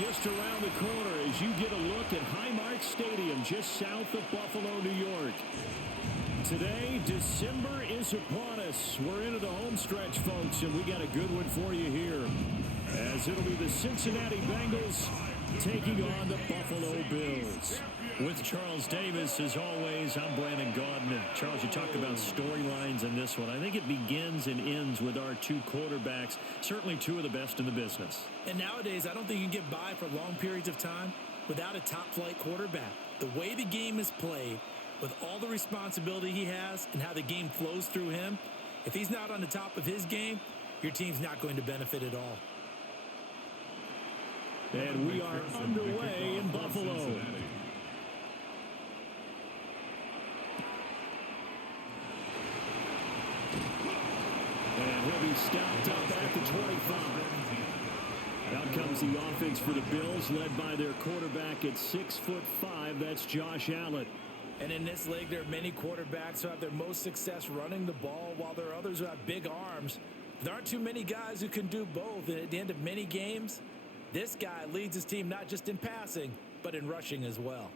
just around the corner as you get a look at Highmark Stadium just south of Buffalo, New York. Today, December is upon us. We're into the home stretch, folks, and we got a good one for you here. As it'll be the Cincinnati Bengals taking on the Buffalo Bills. With Charles Davis, as always, I'm Brandon Gaudin. Charles, you talked about storylines in this one. I think it begins and ends with our two quarterbacks, certainly two of the best in the business. And nowadays, I don't think you can get by for long periods of time without a top-flight quarterback. The way the game is played, with all the responsibility he has and how the game flows through him, if he's not on the top of his game, your team's not going to benefit at all. And we are underway in Buffalo. And he'll be stopped up at the 25. Out comes the offense for the Bills, led by their quarterback at 6'5". That's Josh Allen. And in this league, there are many quarterbacks who have their most success running the ball, while there are others who have big arms. There aren't too many guys who can do both. And at the end of many games, this guy leads his team not just in passing, but in rushing as well.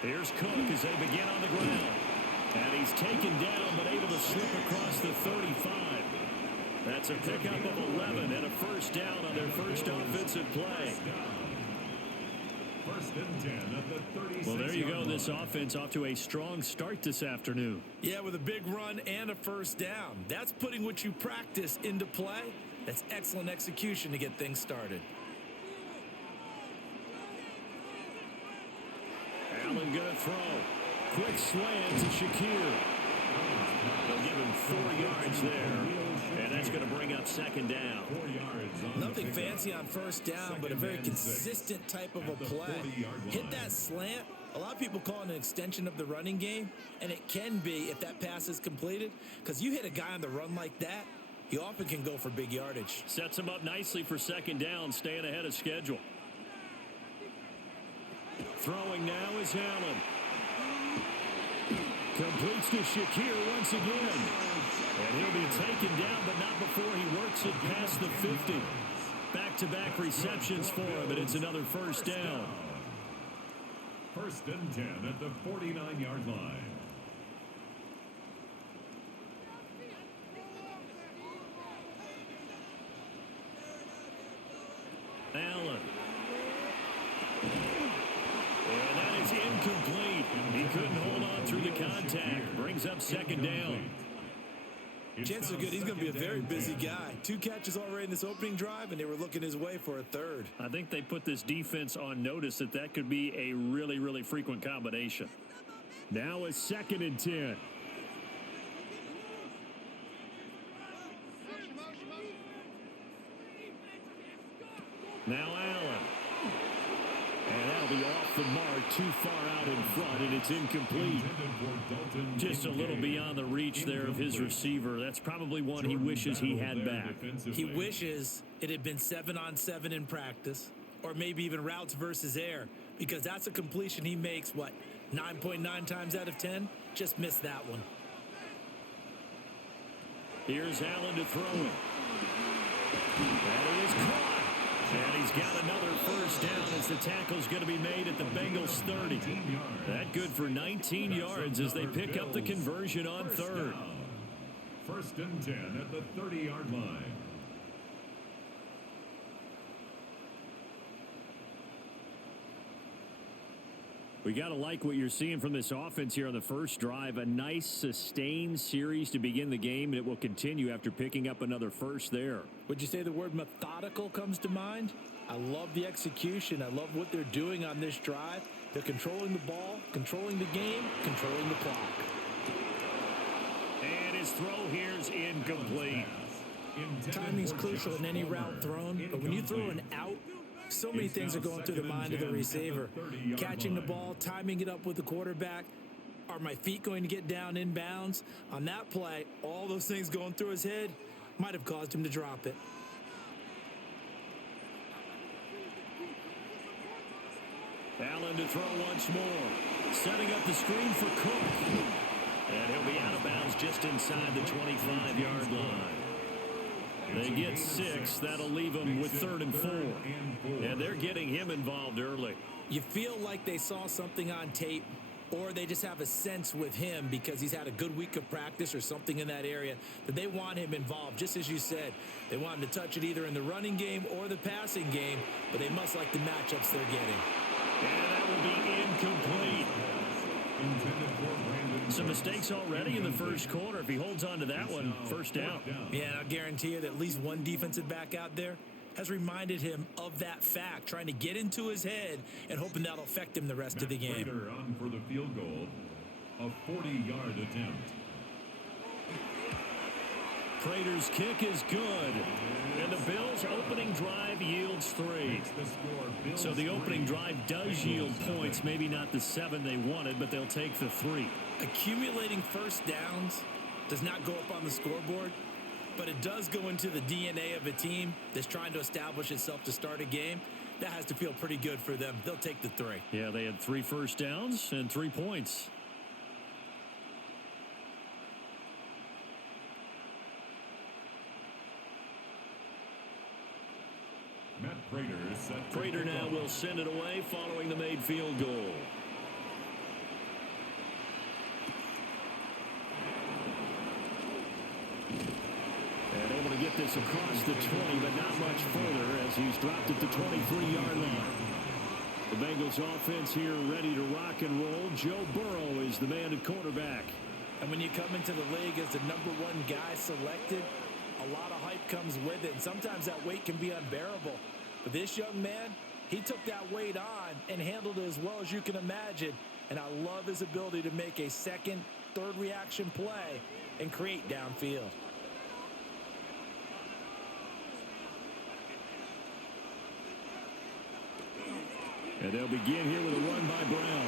Here's Cook as they begin on the ground. And he's taken down, but able to slip across the 35. That's a pickup of 11 and a first down on their first offensive play. First and 10 at the 36. Well, there you go. This offense off to a strong start this afternoon. Yeah, with a big run and a first down. That's putting what you practice into play. That's excellent execution to get things started. Allen going to throw. Quick slant to Shakir. They'll give him 4 yards there. And that's going to bring up second down. 4 yards. Nothing fancy on first down, but a very consistent type of a play. Hit that slant. A lot of people call it an extension of the running game, and it can be if that pass is completed, because you hit a guy on the run like that, he often can go for big yardage. Sets him up nicely for second down, staying ahead of schedule. Throwing now is Allen. Completes to Shakir once again. And he'll be taken down, but not before he works it past the 50. Back-to-back receptions for him, and it's another first down. First and 10 at the 49-yard line. Allen. And that is incomplete. He couldn't hold on through the contact. Brings up second down. Chances are good he's going to be a very busy guy. 2 catches already in this opening drive, and they were looking his way for a third. I think they put this defense on notice that could be a really, really frequent combination. Now a second and 10. Now Allen. And that'll be off the mark, too far out in front, and it's incomplete. Just a little beyond the reach there of his receiver. That's probably one he wishes he had back. He wishes it had been 7-on-7 in practice, or maybe even routes versus air, because that's a completion he makes, 9.9 times out of 10? Just missed that one. Here's Allen to throw it. And it is caught. And he's got another first down as the tackle's going to be made at the Bengals 30. That good for 19 yards as they pick up the conversion on third. First and 10 at the 30-yard line. We got to like what you're seeing from this offense here on the first drive. A nice, sustained series to begin the game, and it will continue after picking up another first there. Would you say the word methodical comes to mind? I love the execution. I love what they're doing on this drive. They're controlling the ball, controlling the game, controlling the clock. And his throw here is incomplete. Timing's crucial in any route thrown, but when you throw an out, so many things are going through the mind of the receiver. Catching the ball, timing it up with the quarterback. Are my feet going to get down in bounds? On that play, all those things going through his head might have caused him to drop it. Allen to throw once more. Setting up the screen for Cook. And he'll be out of bounds just inside the 25-yard line. They get 6. That'll leave them with 3rd and 4. And they're getting him involved early. You feel like they saw something on tape, or they just have a sense with him because he's had a good week of practice or something in that area that they want him involved. Just as you said, they want him to touch it either in the running game or the passing game, but they must like the matchups they're getting. And that will be incomplete. Some mistakes already in the first quarter. If he holds on to that one, first down. Yeah, and I'll guarantee you that at least one defensive back out there has reminded him of that fact, trying to get into his head and hoping that'll affect him the rest of the game. On for the field goal, a 40-yard attempt. Prater's kick is good. And the Bills' opening drive yields 3. So the opening drive does yield points, maybe not the 7 they wanted, but they'll take the 3. Accumulating first downs does not go up on the scoreboard, but it does go into the DNA of a team that's trying to establish itself to start a game. That has to feel pretty good for them. They'll take the 3. Yeah, they had 3 first downs and 3 points. Matt Prater is set. Prater now will send it away following the made field goal. And able to get this across the 20, but not much further as he's dropped at the 23-yard line. The Bengals offense here ready to rock and roll. Joe Burrow is the man at quarterback. And when you come into the league as the #1 guy selected, a lot of hype comes with it. And sometimes that weight can be unbearable. But this young man, he took that weight on and handled it as well as you can imagine. And I love his ability to make a second, third reaction play and create downfield. And they'll begin here with a run by Brown.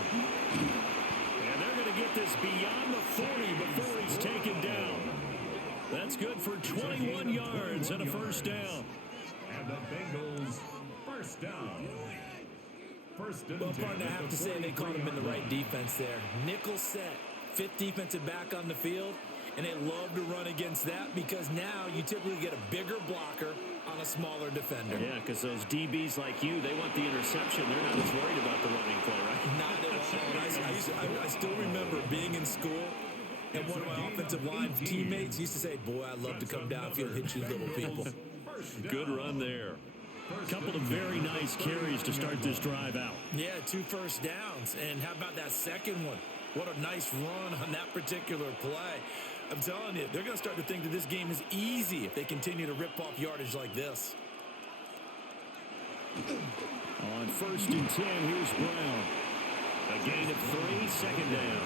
And they're going to get this beyond the 40 before he's taken down. That's good for 21 yards and a first down. And the Bengals first down. Well, partner, I have to say they caught him in the right defense there. Nickel set, 5th defensive back on the field, and they love to run against that because now you typically get a bigger blocker on a smaller defender. Yeah, because those DBs like you, they want the interception. They're not as worried about the running play, right? Not at all. I still remember being in school, and one of my offensive line teammates used to say, boy, I love to come downfield and hit you little people. Good run there. A couple of very nice carries to start this drive out. Yeah, 2 first downs. And how about that second one? What a nice run on that particular play. I'm telling you, they're going to start to think that this game is easy if they continue to rip off yardage like this. On 1st and 10, here's Brown. A gain of 3, second down.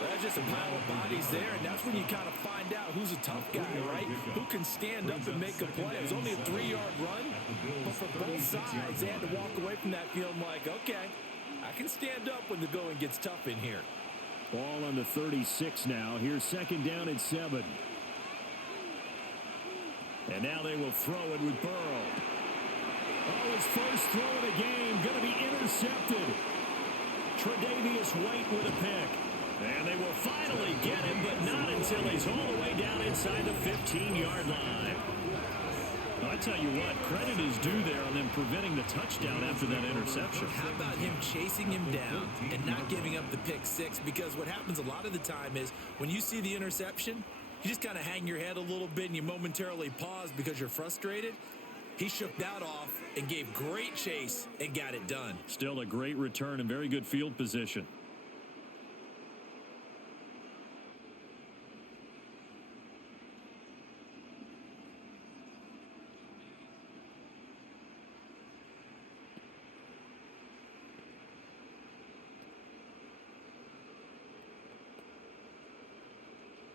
That's just a pile of bodies there, and that's when you kind of find out who's a tough guy, right? Who can stand up and make a play. It was only a 3-yard run, but for both sides, they had to walk away from that field like, okay, I can stand up when the going gets tough in here. Ball on the 36 now. Here's 2nd down and 7. And now they will throw it with Burrow. Oh, his first throw of the game going to be intercepted. Tre'Davious White with a pick. And they will finally get him, but not until he's all the way down inside the 15-yard line. I tell you what, credit is due there on them preventing the touchdown after that interception. How about him chasing him down and not giving up the pick 6? Because what happens a lot of the time is when you see the interception, you just kind of hang your head a little bit and you momentarily pause because you're frustrated. He shook that off and gave great chase and got it done. Still a great return and very good field position.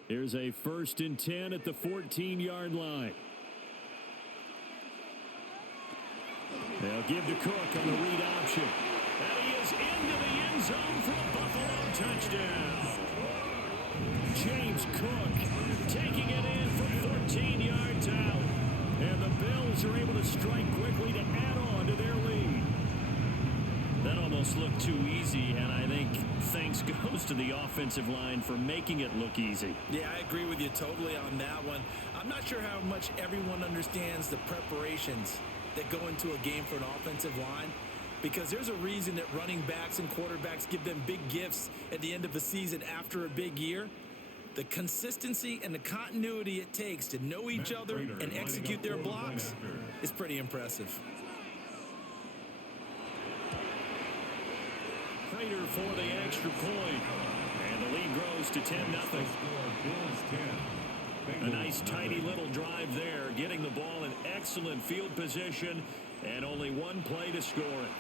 Here's a 1st and 10 at the 14-yard line. They'll give to Cook on the read option. And he is into the end zone for a Buffalo touchdown. James Cook taking it in from 14 yards out. And the Bills are able to strike quickly to add on to their lead. That'll almost looked too easy, and I think thanks goes to the offensive line for making it look easy. Yeah, I agree with you totally on that one. I'm not sure how much everyone understands the preparations that go into a game for an offensive line, because there's a reason that running backs and quarterbacks give them big gifts at the end of the season after a big year. The consistency and the continuity it takes to know each other and execute their blocks is pretty impressive. Prater for the extra point. And the lead grows to 10-0. A nice tidy little drive there, getting the ball in excellent field position and only one play to score it.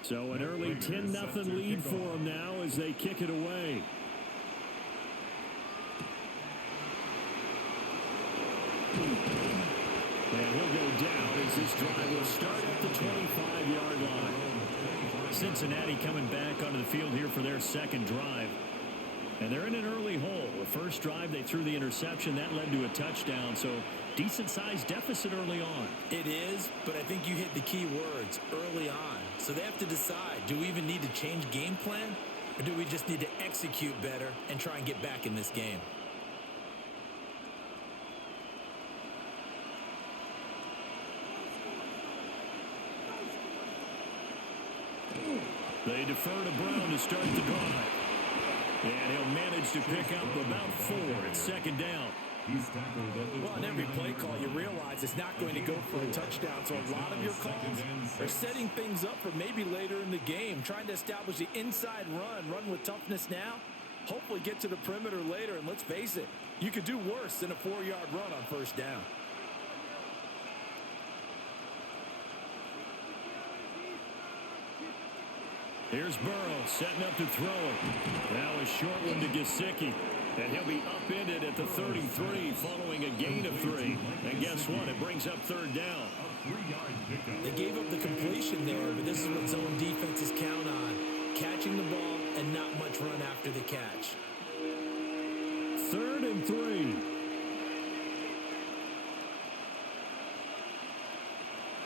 So an early 10-0 lead for them now as they kick it away. And he'll go down as this drive will start at the 25-yard line. Cincinnati coming back onto the field here for their second drive. And they're in an early hole. The first drive, they threw the interception. That led to a touchdown. So decent-sized deficit early on. It is, but I think you hit the key words, early on. So they have to decide, do we even need to change game plan? Or do we just need to execute better and try and get back in this game? They defer to Brown to start the drive. And he'll manage to pick up about 4 at second down. Well, on every play call, you realize it's not going to go for a touchdown. So a lot of your calls are setting things up for maybe later in the game, trying to establish the inside run with toughness now, hopefully get to the perimeter later. And let's face it, you could do worse than a 4-yard run on first down. Here's Burrow setting up to throw it. Now a short one to Gesicki. And he'll be upended at the 33 following a gain of 3. And guess what? It brings up third down. They gave up the completion there, but this is what zone defenses count on. Catching the ball and not much run after the catch. 3rd and 3.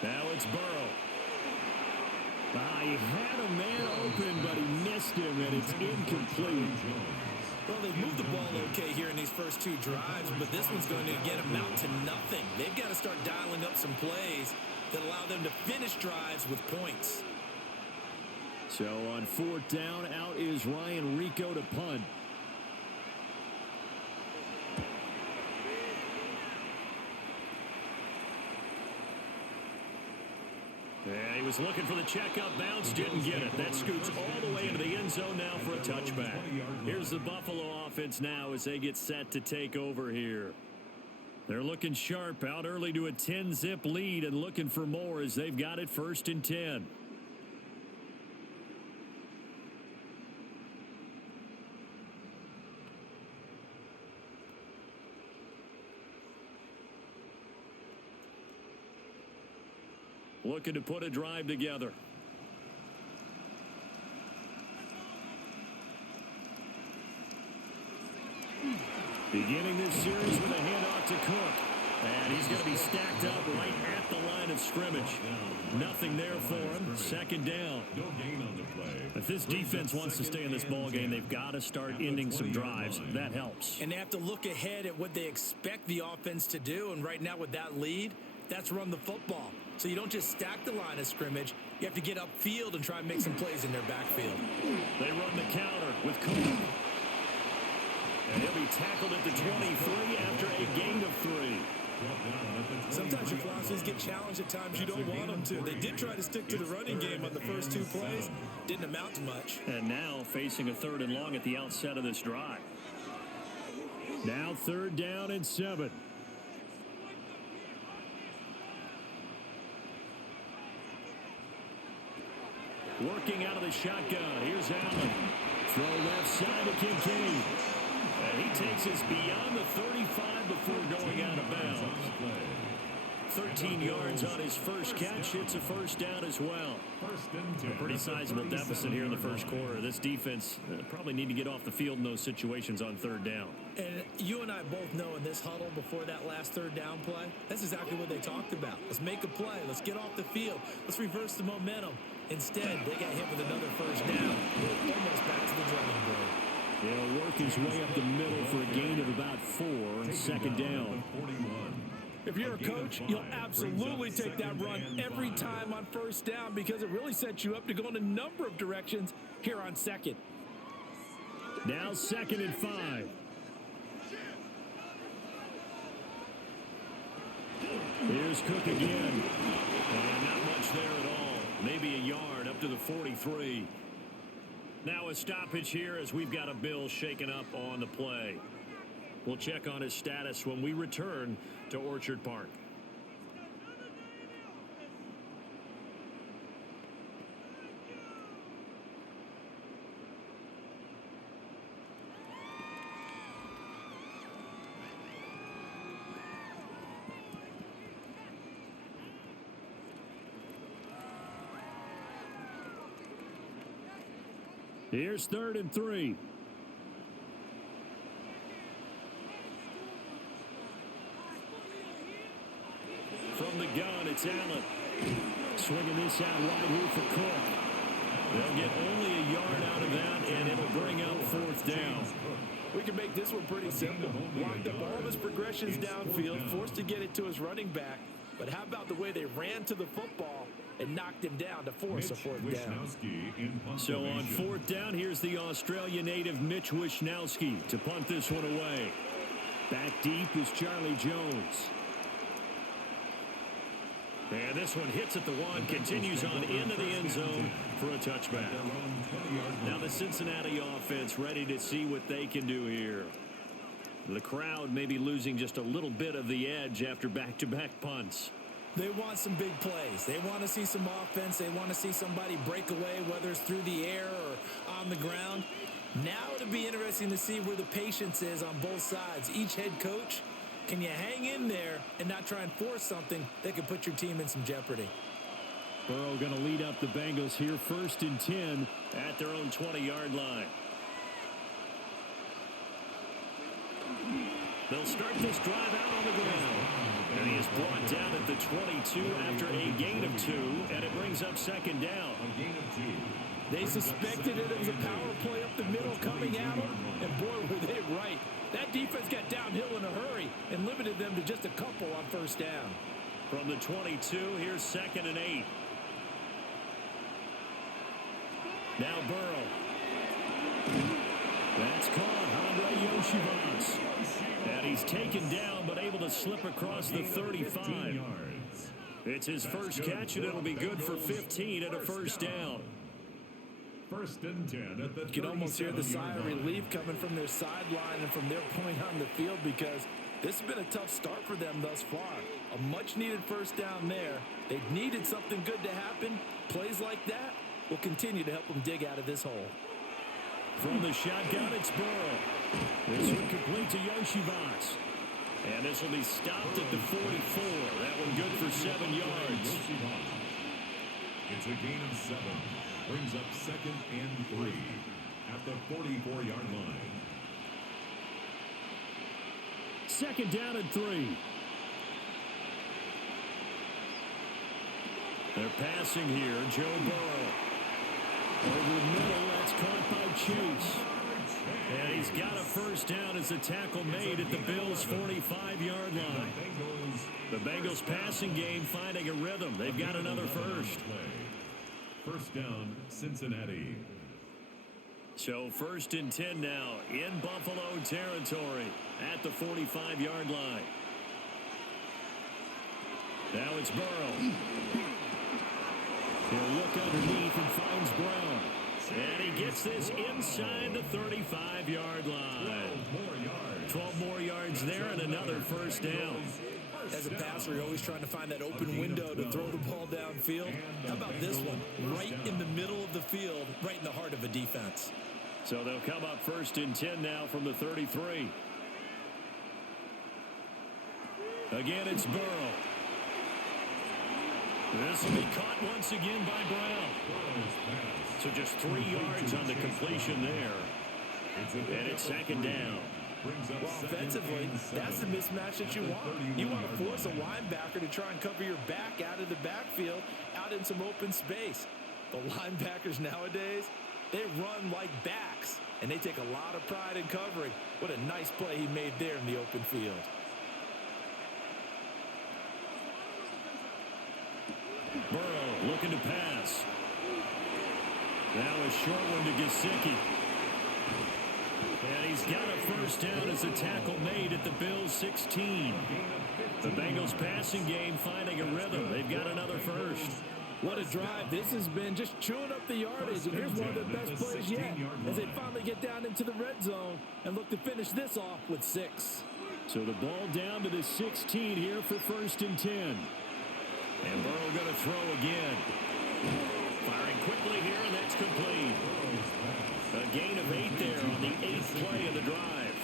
Now it's Burrow. He had a man open, but he missed him, and it's incomplete. Well, they've moved the ball okay here in these first 2 drives, but this one's going to again amount to nothing. They've got to start dialing up some plays that allow them to finish drives with points. So on 4th down, out is Ryan Rico to punt. Yeah, he was looking for the checkup bounce, didn't get it. That scoots all the way into the end zone now for a touchback. Here's the Buffalo offense now as they get set to take over here. They're looking sharp, out early to a 10-zip lead and looking for more as they've got it 1st and 10. Looking to put a drive together. Beginning this series with a handoff to Cook. And he's going to be stacked up right at the line of scrimmage. Nothing there for him. 2nd down. If this defense wants to stay in this ball game, they've got to start ending some drives. That helps. And they have to look ahead at what they expect the offense to do. And right now with that lead, that's run the football. So you don't just stack the line of scrimmage. You have to get upfield and try and make some plays in their backfield. They run the counter with Cook. And he'll be tackled at the 23 after a gain of 3. Sometimes your philosophies get challenged at times you don't want them to. They did try to stick to the running game on the first 2 plays. Didn't amount to much. And now facing a 3rd and long at the outset of this drive. Now 3rd down and 7. Working out of the shotgun. Here's Allen. Throw left side to Kincaid. And he takes us beyond the 13 yards on his first catch. It's a first down as well. A pretty sizable deficit here in the first quarter. This defense probably need to get off the field in those situations on third down. And you and I both know in this huddle before that last third down play, that's exactly what they talked about. Let's make a play. Let's get off the field. Let's reverse the momentum. Instead, they got hit with another first down. Almost back to the drawing board. He'll work his way up the middle for a gain of about 4, second down. If you're a coach, you'll absolutely take that run every time on first down because it really sets you up to go in a number of directions here on second. Now 2nd and 5. Here's Cook again. And not much there at all. Maybe a yard up to the 43. Now a stoppage here as we've got a Bill shaken up on the play. We'll check on his status when we return to Orchard Park. Here's 3rd and 3. From the gun, it's Allen. Swinging this out wide here for Cook. They'll get only a yard out of that, and it'll bring up 4th down. We can make this one pretty simple. Locked up all of his progressions downfield, forced to get it to his running back. But how about the way they ran to the football and knocked him down to force a 4th down? So on 4th down, here's the Australia native Mitch Wishnowsky to punt this one away. Back deep is Charlie Jones. And this one hits at the 1, continues on into the end zone for a touchback. Now the Cincinnati offense ready to see what they can do here. The crowd may be losing just a little bit of the edge after back-to-back punts. They want some big plays. They want to see some offense. They want to see somebody break away, whether it's through the air or on the ground. Now it'll be interesting to see where the patience is on both sides. Each head coach, can you hang in there and not try and force something that could put your team in some jeopardy? Burrow going to lead up the Bengals here 1st and 10 at their own 20-yard line. They'll start this drive out on the ground. And he is brought down at the 22 after a gain of 2, and it brings up 2nd down. They suspected it was a power play up the middle coming at them, and boy, were they right. That defense got downhill in a hurry and limited them to just a couple on 1st down. From the 22, here's 2nd and 8. Now Burrow. That's caught. Andre Yoshivas. And he's taken down, but able to slip across the 35. It's his first catch, and it'll be good for 15 and a 1st down. 1st and 10 at the You can almost hear the sigh of relief coming from their sideline and from their point on the field because this has been a tough start for them thus far. A much-needed 1st down there. They needed something good to happen. Plays like that will continue to help them dig out of this hole. From the shotgun, it's Burrow. This one complete to Yoshivas. And this will be stopped at the 44. That one good for 7 yards. It's a gain of 7. Brings up 2nd and 3 at the 44-yard line. 2nd down and 3. They're passing here. Joe Burrow. Over the middle, that's caught by Chase. And he's got a 1st down as a tackle made at the Bills' 45-yard line. The Bengals passing game finding a rhythm. They've got another first. 1st down, Cincinnati. So 1st and 10 now in Buffalo territory at the 45-yard line. Now it's Burrow. He'll look underneath and finds Brown. And he gets this inside the 35-yard line. 12 more yards there and another 1st down. As a passer, you're always trying to find that open window to throw the ball downfield. How about this one? Right in the middle of the field, right in the heart of a defense. So they'll come up 1st and 10 now from the 33. Again, it's Burrow. This will be caught once again by Brown. So just 3 yards on the completion there. And it's second down. Well, offensively, that's the mismatch that you want. You want to force a linebacker to try and cover your back out of the backfield, out in some open space. The linebackers nowadays, they run like backs, and they take a lot of pride in covering. What a nice play he made there in the open field. Burrow looking to pass. Now a short one to Gesicki. And he's got a first down as a tackle made at the Bills' 16. The Bengals passing game finding a rhythm. They've got another first. What a drive. This has been just chewing up the yardage. And here's one of the best plays yet as they finally get down into the red zone and look to finish this off with 6. So the ball down to the 16 here for first and 10. And Burrow going to throw again. Firing quickly here, and that's complete. A gain of 8 there on the 8th play of the drive.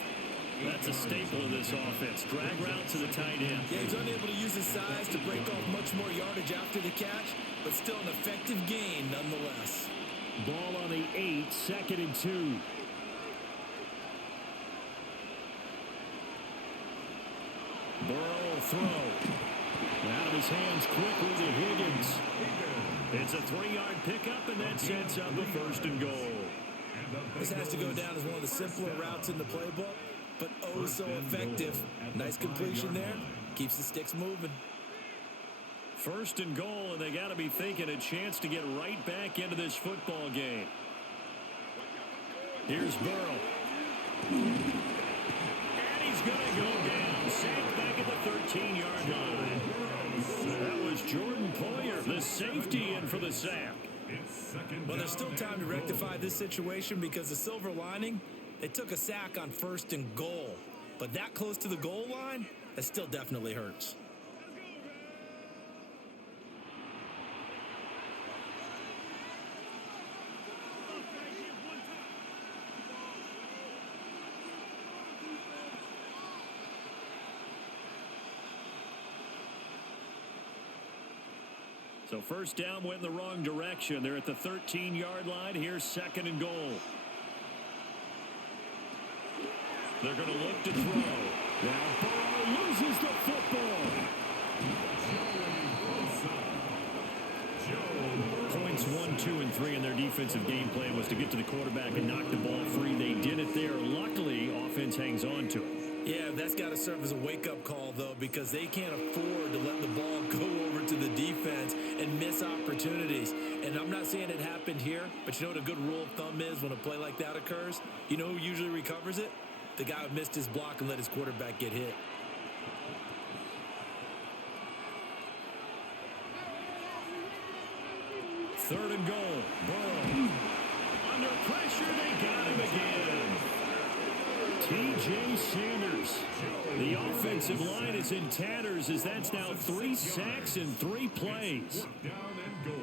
That's a staple of this offense. Drag route to the tight end. Yeah, he's unable to use his size to break off much more yardage after the catch, but still an effective gain nonetheless. Ball on the 8, second and 2. Burrow will throw. Out of his hands quickly to Higgins. It's a 3-yard pickup, and that sets up a first and goal. This has to go down as one of the simpler routes in the playbook, but oh so effective. Nice completion there. Keeps the sticks moving. First and goal, and they got to be thinking a chance to get right back into this football game. Here's Burrow. And he's going to go down. Sacked back at the 13-yard line. That was Jordan Poyer, the safety, in for the sack. Well, there's still time to rectify this situation because the silver lining, they took a sack on first and goal. But that close to the goal line, that still definitely hurts. So first down went in the wrong direction. They're at the 13-yard line. Here's second and goal. They're going to look to throw. Now Burrow loses the football. Points 1, 2, and 3 in their defensive game plan was to get to the quarterback and knock the ball free. They did it there. Luckily, offense hangs on to it. Yeah, that's got to serve as a wake-up call, though, because they can't afford to let the ball go over to the defense and miss opportunities. And I'm not saying it happened here, but you know what a good rule of thumb is when a play like that occurs? You know who usually recovers it? The guy who missed his block and let his quarterback get hit. Third and goal. Burrow. Under pressure, they got him again. T.J. Sanders. The offensive line is in tatters as that's now 3 sacks in 3 plays.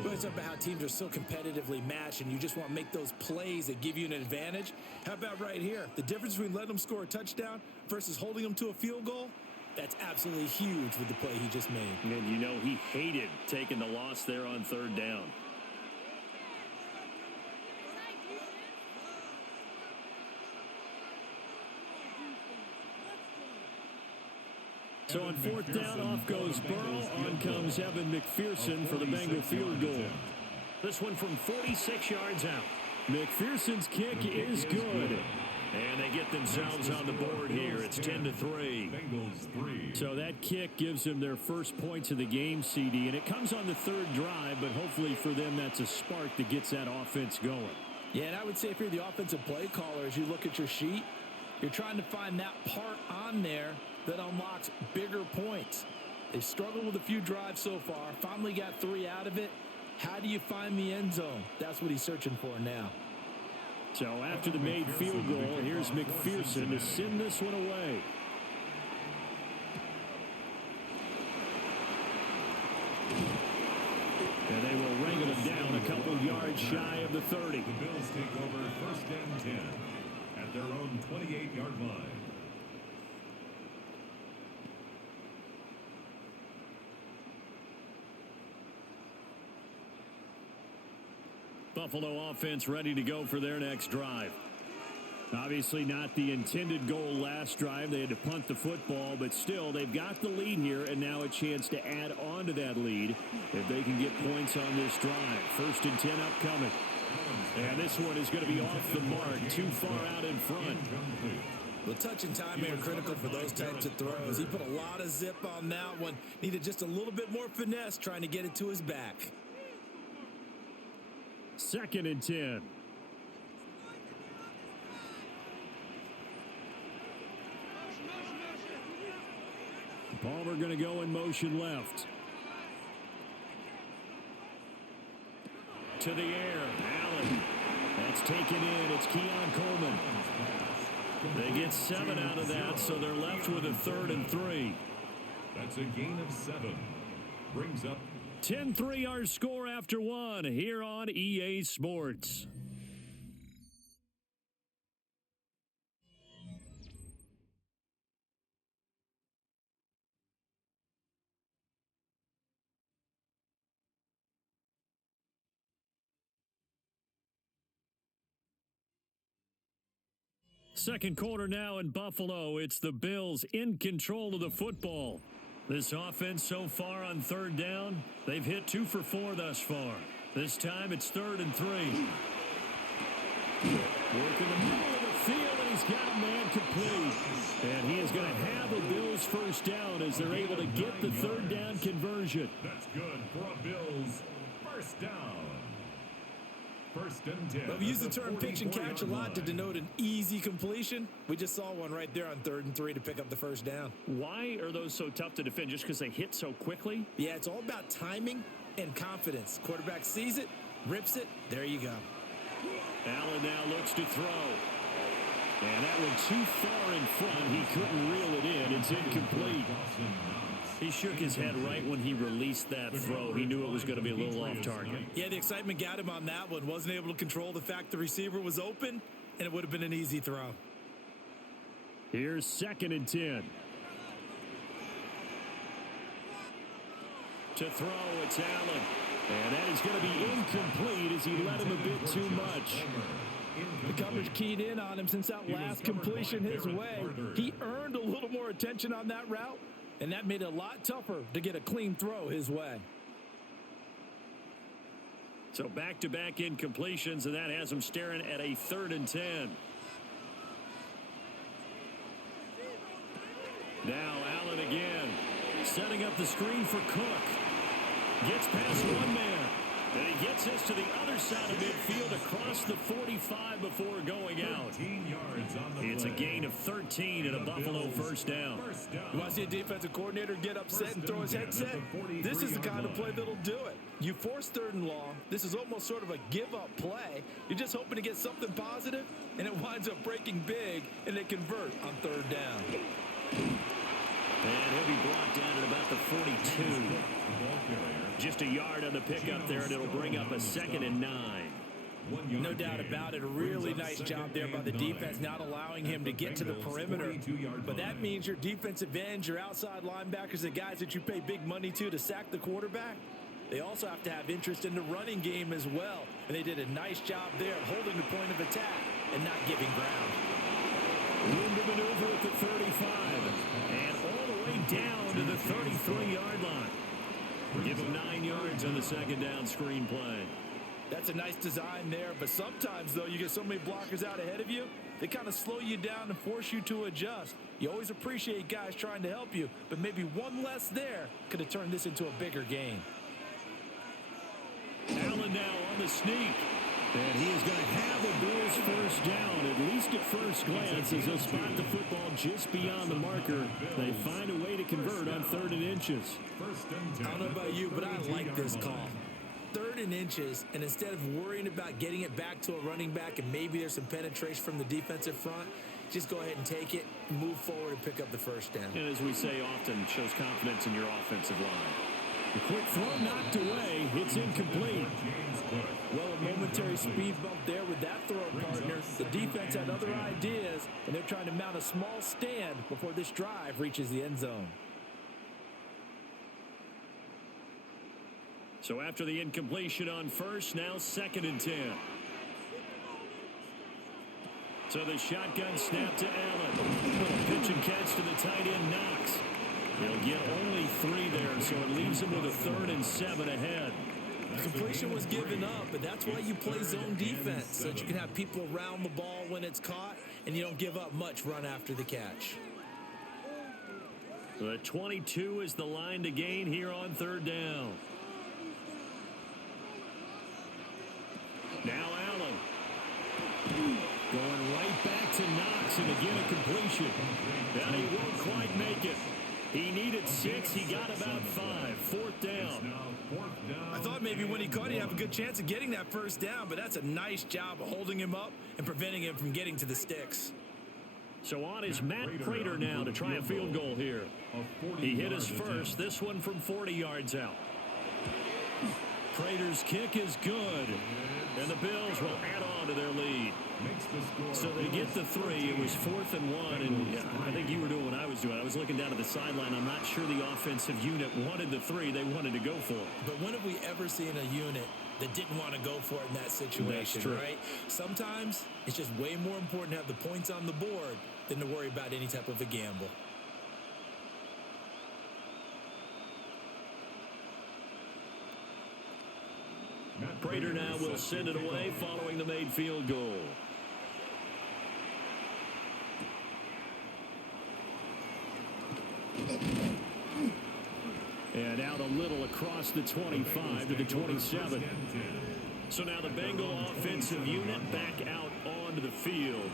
Well, it's about how teams are so competitively matched and you just want to make those plays that give you an advantage. How about right here? The difference between letting them score a touchdown versus holding them to a field goal? That's absolutely huge with the play he just made. And you know he hated taking the loss there on third down. So on fourth down, off goes Burrow. On comes Evan McPherson for the Bengal field goal. This one from 46 yards out. McPherson's kick is good. And they get themselves on the board here. It's 10-3. So that kick gives them their first points of the game, CD. And it comes on the third drive, but hopefully for them that's a spark that gets that offense going. Yeah, and I would say if you're the offensive play caller, as you look at your sheet, you're trying to find that part on there that unlocks bigger points. They've struggled with a few drives so far. Finally got 3 out of it. How do you find the end zone? That's what he's searching for now. So after the made field goal, here's McPherson to send this one away. And they will wrangle him down a couple yards shy of the 30. The Bills take over first and 10 at their own 28-yard line. Buffalo offense ready to go for their next drive. Obviously not the intended goal last drive. They had to punt the football, but still, they've got the lead here, and now a chance to add on to that lead if they can get points on this drive. 1st and 10 upcoming. And this one is going to be off the mark, too far out in front. Well, touch and timing are critical for those types of throws. He put a lot of zip on that one. Needed just a little bit more finesse trying to get it to his back. 2nd and 10. Palmer going to go in motion left. To the air. Allen. That's taken in. It's Keon Coleman. They get 7 out of that, so they're left with a 3rd and 3. That's a gain of 7. Brings up 10-3 our score after 1 here on EA Sports. Second quarter now in Buffalo. It's the Bills in control of the football. This offense so far on 3rd down, they've hit 2 for 4 thus far. This time it's 3rd and 3. Work in the middle of the field, and he's got a man complete. And he is going to have a Bills first down as they're able to get the 3rd down conversion. That's good for a Bills first down. 1st and 10. Well, we use the term pitch and catch a lot to denote an easy completion. We just saw one right there on 3rd and 3 to pick up the first down. Why are those so tough to defend? Just because they hit so quickly? Yeah, it's all about timing and confidence. Quarterback sees it, rips it, there you go. Allen now looks to throw. And that one too far in front. He couldn't reel it in. It's incomplete. He shook his head right when he released that throw. He knew it was going to be a little off target. Yeah, the excitement got him on that one. Wasn't able to control the fact the receiver was open, and it would have been an easy throw. Here's 2nd and 10. To throw, it's Allen. And that is going to be incomplete as he let him a bit too much. The coverage keyed in on him since that last completion his way. He earned a little more attention on that route, and that made it a lot tougher to get a clean throw his way. So back-to-back incompletions, and that has him staring at a 3rd and 10. Now Allen again, setting up the screen for Cook. Gets past one man, and he gets this to the other side of midfield across the 45 before going out. It's a gain of 13 and a Buffalo first down. You want to see a defensive coordinator get upset and throw his headset? This is the kind of play that'll do it. You force 3rd and long. This is almost sort of a give-up play. You're just hoping to get something positive, and it winds up breaking big, and they convert on 3rd down. And he'll be brought down at about the 42. Just a yard on the pickup there, and it'll bring up a 2nd and 9. No doubt about it. A really nice job there by the defense, not allowing him to get to the perimeter. But that means your defensive ends, your outside linebackers, the guys that you pay big money to sack the quarterback, they also have to have interest in the running game as well. And they did a nice job there holding the point of attack and not giving ground. Room to maneuver at the 35. And all the way down to the 33-yard line. Give him 9 yards on the 2nd down screen play. That's a nice design there, but sometimes, though, you get so many blockers out ahead of you, they kind of slow you down and force you to adjust. You always appreciate guys trying to help you, but maybe one less there could have turned this into a bigger game. Allen now on the sneak. And he is going to have a Bills first down, at least at first glance, as they'll spot the football just beyond the marker. They find a way to convert on 3rd and inches. I don't know about you, but I like this call. 3rd and inches, and instead of worrying about getting it back to a running back and maybe there's some penetration from the defensive front, just go ahead and take it, move forward, and pick up the first down. And as we say often, shows confidence in your offensive line. The quick throw knocked away. It's incomplete. Well, a momentary speed bump there with that throw, partner. The defense had other ideas, and they're trying to mount a small stand before this drive reaches the end zone. So after the incompletion on first, now 2nd and 10. So the shotgun snap to Allen. Little pitch and catch to the tight end, Knox. He'll get only 3 there, so it leaves him with a 3rd and 7 ahead. Completion was given up, but that's why you play zone defense, so that you can have people around the ball when it's caught, and you don't give up much run after the catch. The 22 is the line to gain here on 3rd down. Now Allen. Going right back to Knox, and again a completion. And he won't quite make it. He needed 6. He got about 5. 4th down. I thought maybe when he caught, he'd have a good chance of getting that 1st down, but that's a nice job of holding him up and preventing him from getting to the sticks. So on is Matt Prater now to try a field goal here. He hit his first, this one from 40 yards out. Prater's kick is good, and the Bills will add on to their lead. So they get the 3. It was 4th and 1, and I think you were doing what I was doing. I was looking down at the sideline. I'm not sure the offensive unit wanted the 3. They wanted to go for it. But when have we ever seen a unit that didn't want to go for it in that situation, right? Sometimes it's just way more important to have the points on the board than to worry about any type of a gamble. Prater now will send it away following the made field goal. And out a little across the 25 to the 27. So now the Bengal offensive unit back out onto the field.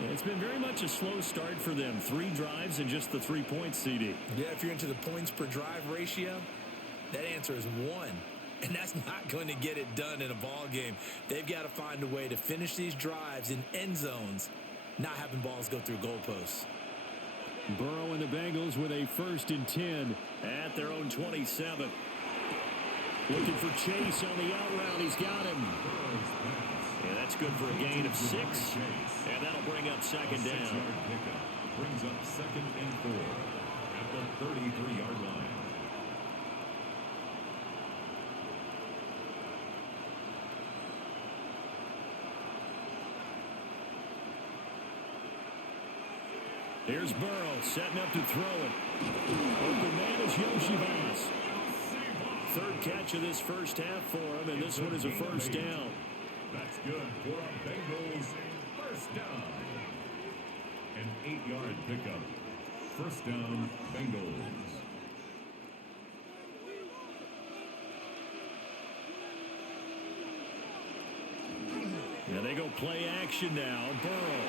And it's been very much a slow start for them. 3 drives and just the 3 points, CD. Yeah, if you're into the points per drive ratio, that answer is 1. And that's not going to get it done in a ball game. They've got to find a way to finish these drives in end zones, not having balls go through goalposts. Burrow and the Bengals with a 1st and 10 at their own 27. Looking for Chase on the out route. He's got him. Yeah, that's good for a gain of 6. And that'll bring up 2nd down. Brings up 2nd and 4 at the 33-yard line. Here's Burrow setting up to throw it. Open man is Yoshibas. 3rd catch of this 1st half for him, and this one is a 1st down. That's good for a Bengals 1st down. An 8-yard pickup. 1st down, Bengals. Now they go play action now. Burrow.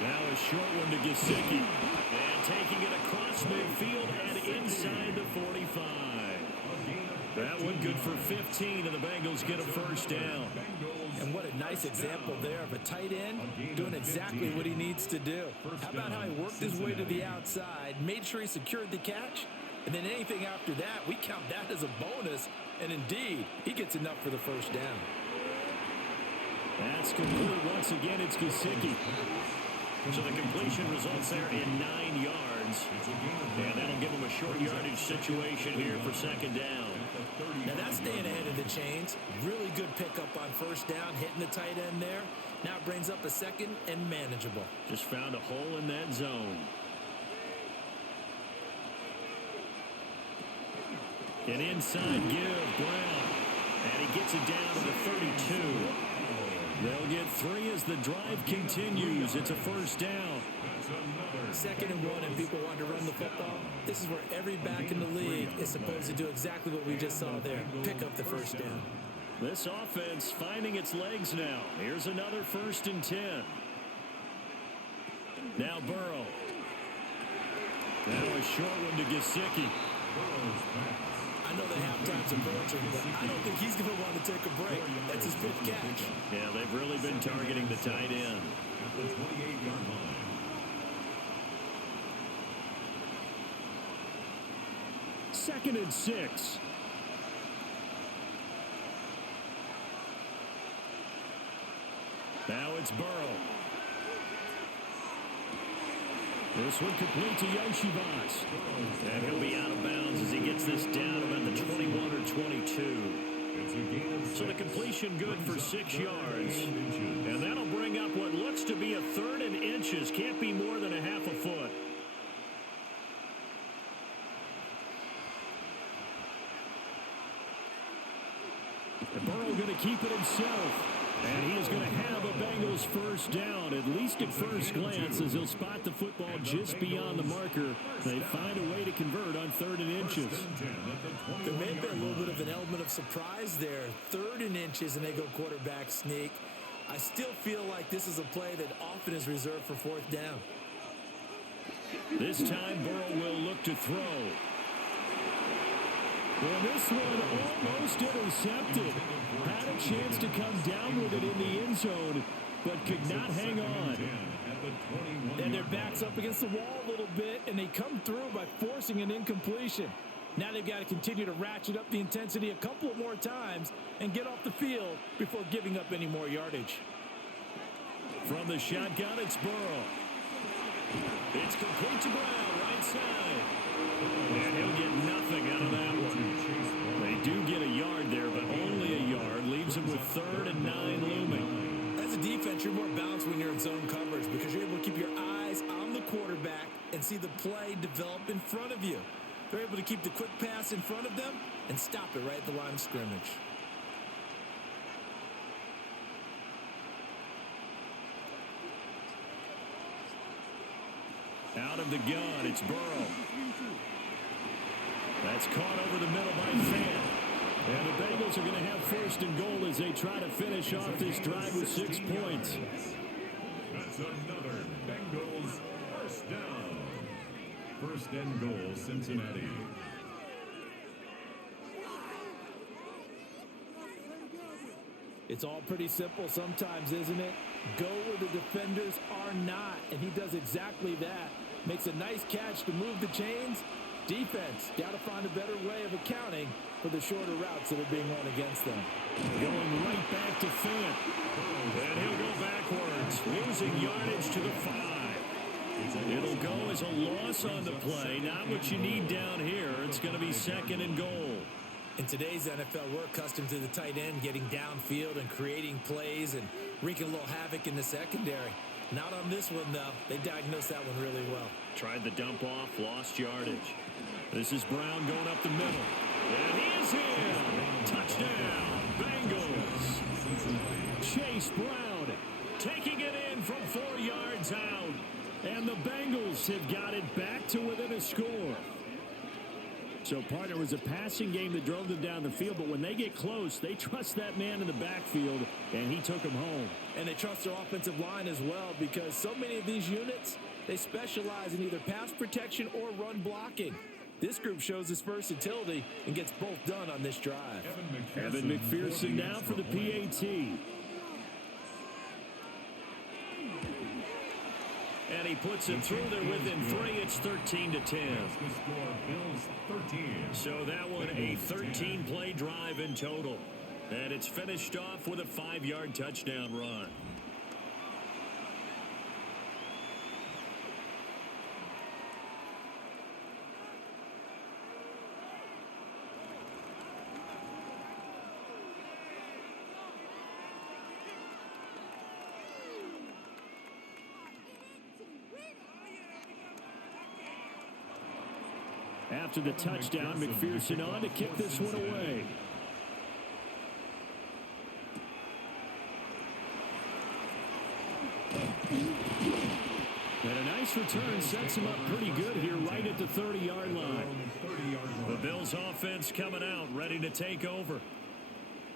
Now a short one to Gesicki. And taking it across midfield and inside the 45. That one good for 15, and the Bengals get a 1st down. And what a nice example there of a tight end doing exactly what he needs to do. How about how he worked his way to the outside, made sure he secured the catch, and then anything after that, we count that as a bonus. And indeed, he gets enough for the 1st down. That's complete once again. It's Gesicki. So the completion results there in 9 yards. And that'll give him a short yardage situation here for 2nd down. Now that's staying ahead of the chains. Really good pickup on 1st down, hitting the tight end there. Now it brings up a 2nd and manageable. Just found a hole in that zone. An inside give, Brown. And he gets it down to the 32. They'll get 3 as the drive continues. It's a 1st down. 2nd and 1, and people want to run the football. This is where every back in the league is supposed to do exactly what we just saw there. Pick up the 1st down. This offense finding its legs now. Here's another 1st and 10. Now Burrow. Now a short one to Gesicki. I know the halftime's approaching, but I don't think he's going to want to take a break. That's his 5th catch. Yeah, they've really been targeting the tight end. At the 28-yard line. Second and 6. Now it's Burrow. This one complete to Yoshibas. And he'll be out of bounds as he gets this down about the 21 or 22. completion good for 6 yards. And that'll bring up what looks to be a 3rd and inches. Can't be more than a half a foot. And Burrow going to keep it himself. And he is going to have a Bengals first down, at least at first glance, as he'll spot the football just beyond the marker. They find a way to convert on 3rd and inches. There may be a little bit of an element of surprise there. 3rd and inches, and they go quarterback sneak. I still feel like this is a play that often is reserved for 4th down. This time, Burrow will look to throw. Well, this one almost intercepted. Had a chance to come down with it in the end zone, but could not hang on. And their back's up against the wall a little bit, and they come through by forcing an incompletion. Now they've got to continue to ratchet up the intensity a couple of more times and get off the field before giving up any more yardage. From the shotgun, it's Burrow. It's complete to Brown, right side. And he'll get nothing out of that one. They do get a yard there, but only a yard. Leaves him with 3rd and 9 looming. As a defense, you're more balanced when you're in zone coverage because you're able to keep your eyes on the quarterback and see the play develop in front of you. They're able to keep the quick pass in front of them and stop it right at the line of scrimmage. Out of the gun, it's Burrow. That's caught over the middle by Fan. And the Bengals are going to have 1st and goal as they try to finish off this drive with 6 points. That's another Bengals first down. 1st and goal, Cincinnati. It's all pretty simple sometimes, isn't it? Go where the defenders are not, and he does exactly that. Makes a nice catch to move the chains. Defense, got to find a better way of accounting for the shorter routes that are being run against them. Going right back to Fant. And he'll go backwards, losing yardage to the 5. It'll go as a loss on the play. Not what you need down here. It's going to be 2nd and goal. In today's NFL, we're accustomed to the tight end getting downfield and creating plays and wreaking a little havoc in the secondary. Not on this one, though. They diagnosed that one really well. Tried the dump off, lost yardage. This is Brown going up the middle. And he is in. Touchdown, Bengals. Chase Brown taking it in from 4 yards out. And the Bengals have got it back to within a score. So, partner, it was a passing game that drove them down the field, but when they get close, they trust that man in the backfield, and he took them home. And they trust their offensive line as well because so many of these units, they specialize in either pass protection or run blocking. This group shows its versatility and gets both done on this drive. Evan McPherson now for the PAT. And he puts it through there within 3. It's 13-10. So that one, a 13-play drive in total. And it's finished off with a 5-yard touchdown run. After the touchdown, McPherson on to kick this one away. And a nice return sets him up pretty good here right at the 30-yard line. The Bills offense coming out, ready to take over.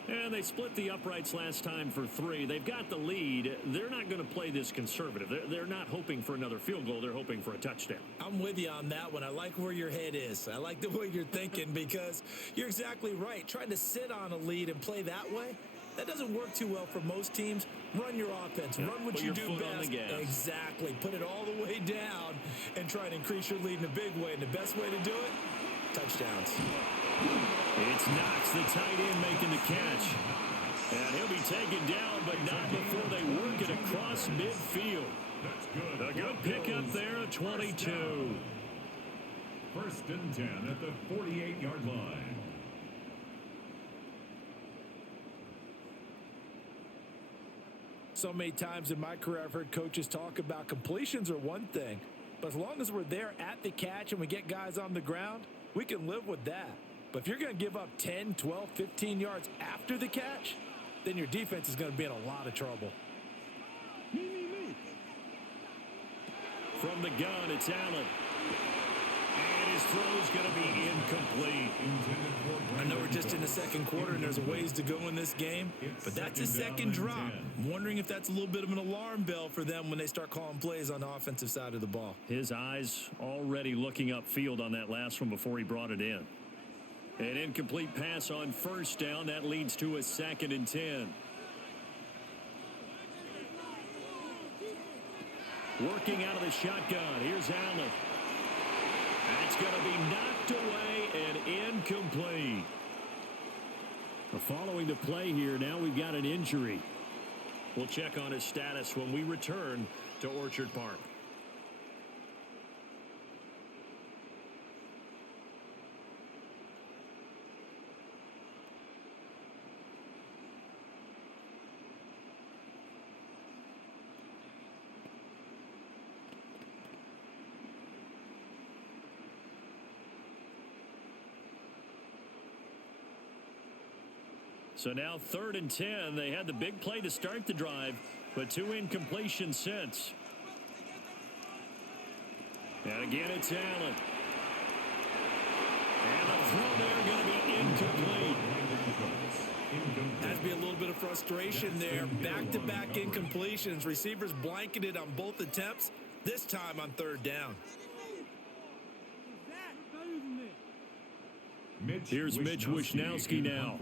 And they split the uprights last time for 3. They've got the lead. They're not going to play this conservative. They're not hoping for another field goal. They're hoping for a touchdown. I'm with you on that one. I like where your head is. I like the way you're thinking because you're exactly right. Trying to sit on a lead and play that way, that doesn't work too well for most teams. Run your offense. Run what you do best. Exactly. Put it all the way down and try to increase your lead in a big way. And the best way to do it, touchdowns. It's Knox, the tight end, making the catch. And he'll be taken down, but not before they work it across midfield. A good pickup there at 22. 1st and 10 at the 48-yard line. So many times in my career, I've heard coaches talk about completions are one thing, but as long as we're there at the catch and we get guys on the ground, we can live with that. But if you're going to give up 10, 12, 15 yards after the catch, then your defense is going to be in a lot of trouble. From the gun, it's Allen. And his throw's going to be incomplete. I know we're just in the second quarter and there's a ways to go in this game, but that's a second drop. I'm wondering if that's a little bit of an alarm bell for them when they start calling plays on the offensive side of the ball. His eyes already looking upfield on that last one before he brought it in. An incomplete pass on first down. That leads to a 2nd and 10. Working out of the shotgun. Here's Allen. That's going to be knocked away and incomplete. Following the play here, now we've got an injury. We'll check on his status when we return to Orchard Park. So now 3rd and 10. They had the big play to start the drive, but 2 incompletions since. And again, it's Allen. And the throw there going to be incomplete. Has to be a little bit of frustration there. Back-to-back incompletions. Receivers blanketed on both attempts, this time on 3rd down. Here's Mitch Wishnowsky now.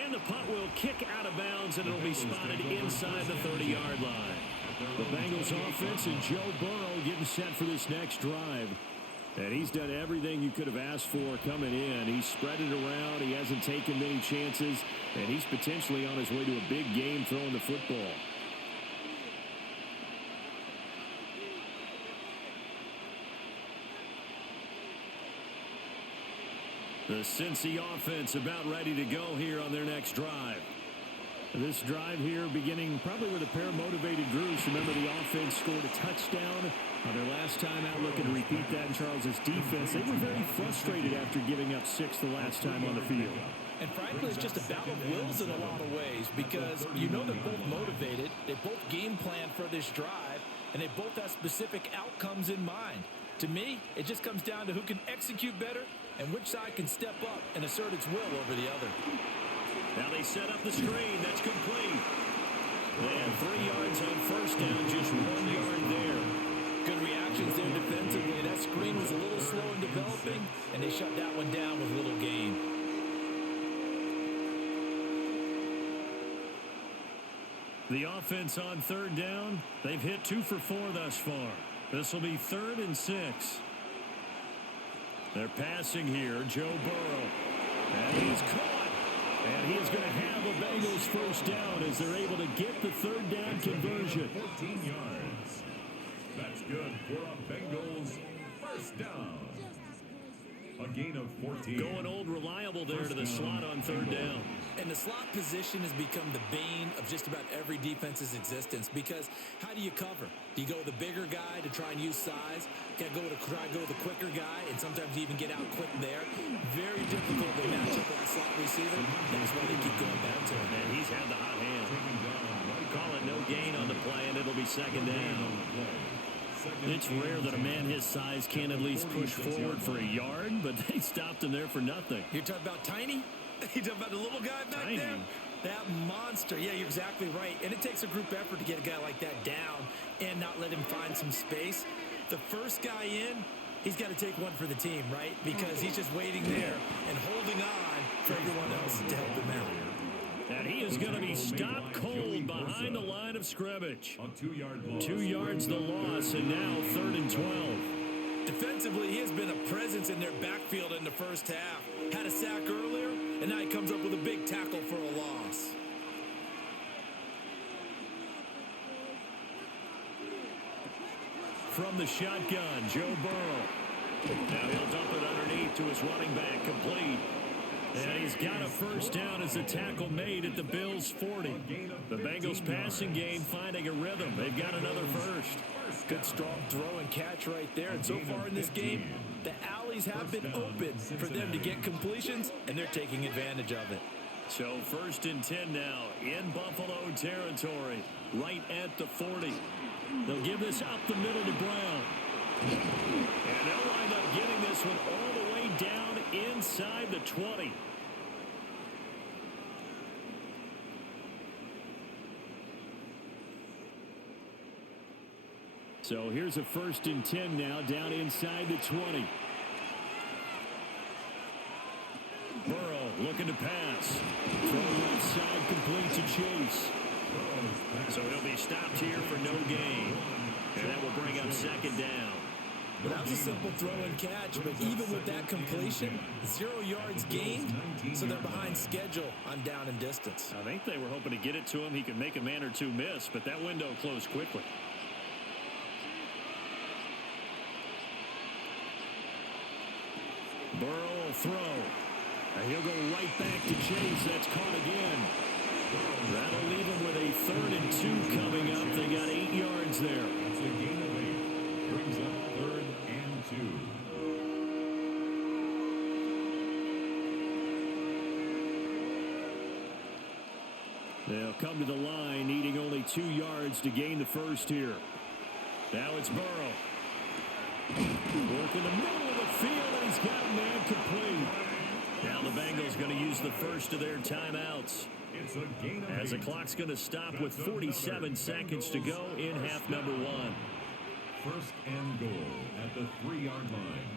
And the punt will kick out of bounds, and it'll be spotted inside the 30-yard line. The Bengals offense and Joe Burrow getting set for this next drive. And he's done everything you could have asked for coming in. He's spread it around. He hasn't taken many chances. And he's potentially on his way to a big game throwing the football. The Cincy offense about ready to go here on their next drive. This drive here beginning probably with a pair of motivated groups. Remember, the offense scored a touchdown on their last time out, looking to repeat that in Charles's defense. They were very frustrated after giving up 6 the last time on the field. And frankly, it's just a battle of wills in a lot of ways, because you know they're both motivated, they both game plan for this drive, and they both have specific outcomes in mind. To me, it just comes down to who can execute better and which side can step up and assert its will over the other. Now they set up the screen. That's complete. They have 3 yards on first down, just 1 yard there. Good reactions there defensively. That screen was a little slow in developing, and they shut that one down with little gain. The offense on 3rd down, they've hit 2 for 4 thus far. This will be 3rd and 6. They're passing here, Joe Burrow. And he's caught. And he is going to have a Bengals first down as they're able to get the 3rd down conversion. 14 yards. That's good for a Bengals first down. A gain of 14. Going old reliable there to the slot on 3rd down. And the slot position has become the bane of just about every defense's existence, because how do you cover? Do you go with a bigger guy to try and use size? Got to try to go with a quicker guy, and sometimes you even get out quick there. Very difficult to match up with a slot receiver. That's why they keep going back to him. And he's had the hot hand. Call it no gain on the play, and it'll be 2nd down. It's rare that a man his size can at least push forward for a yard, but they stopped him there for nothing. You're talking about Tiny? You're talking about the little guy back Tiny. there? That monster. Yeah, you're exactly right. And it takes a group effort to get a guy like that down and not let him find some space. The first guy in, he's got to take one for the team, right? Because he's just waiting there and holding on for everyone else to help him out. And he is going to be stopped cold behind the line of scrimmage. 2-yard loss. 2 yards the loss, and now 3rd and 12. Defensively, he has been a presence in their backfield in the first half. Had a sack earlier, and now he comes up with a big tackle for a loss. From the shotgun, Joe Burrow. Now he'll dump it underneath to his running back, complete. And he's got a first down as the tackle made at the Bills' 40. The Bengals passing game finding a rhythm. They've got another first. Good strong throw and catch right there. And so far in this game, the alleys have been open for them to get completions, and they're taking advantage of it. So 1st and 10 now in Buffalo territory, right at the 40. They'll give this up the middle to Brown. And they'll wind up getting this one all the way down inside the 20. So here's a 1st and 10 now down inside the 20. Burrow looking to pass. Throw left side complete to Chase. So he'll be stopped here for no gain. And that will bring up 2nd down. Well, that was a simple throw and catch, but even with that completion, 0 yards gained, so they're behind schedule on down and distance. I think they were hoping to get it to him. He could make a man or two miss, but that window closed quickly. Burrow will throw. And he'll go right back to Chase. That's caught again. That'll leave him with a 3rd and 2 coming up. They got 8 yards there. It's a gain of 8. Brings up 3rd and 2. They'll come to the line, needing only 2 yards to gain the first here. Now it's Burrow. Work in the middle of the field, and he's got a man complete. Now the Bengals going to use the first of their timeouts. It's a gain of 8. As the clock's going to stop with 47 seconds to go in half number 1. 1st and goal at the 3-yard line.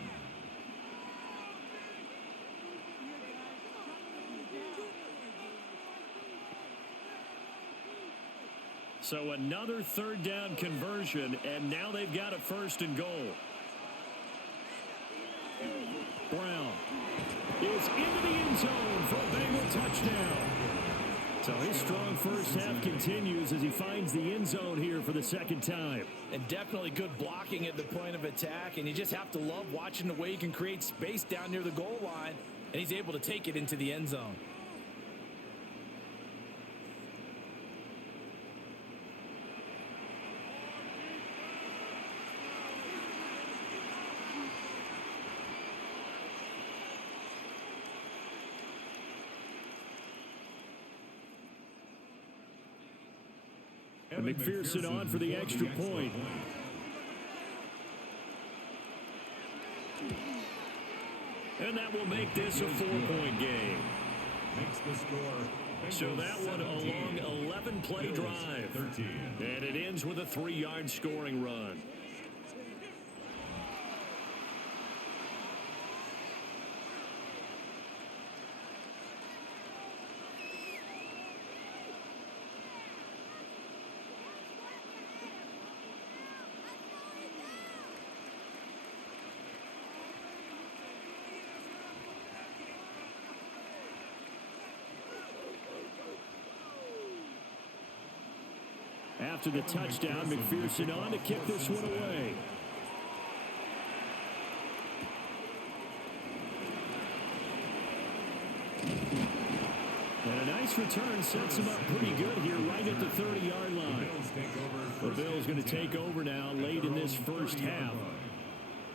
So another 3rd down conversion, and now they've got a 1st and goal. Brown is into the end zone for a Bengal touchdown. So his strong first half continues as he finds the end zone here for the 2nd time. And definitely good blocking at the point of attack, and you just have to love watching the way he can create space down near the goal line, and he's able to take it into the end zone. And McPherson on for the extra point. And that will make this a 4-point game. Makes the score. So that one a long 11-play drive. And it ends with a 3-yard scoring run. After the touchdown, McPherson on to kick this one away. And a nice return sets him up pretty good here right at the 30-yard line. The Bills going to take over now late in this first half.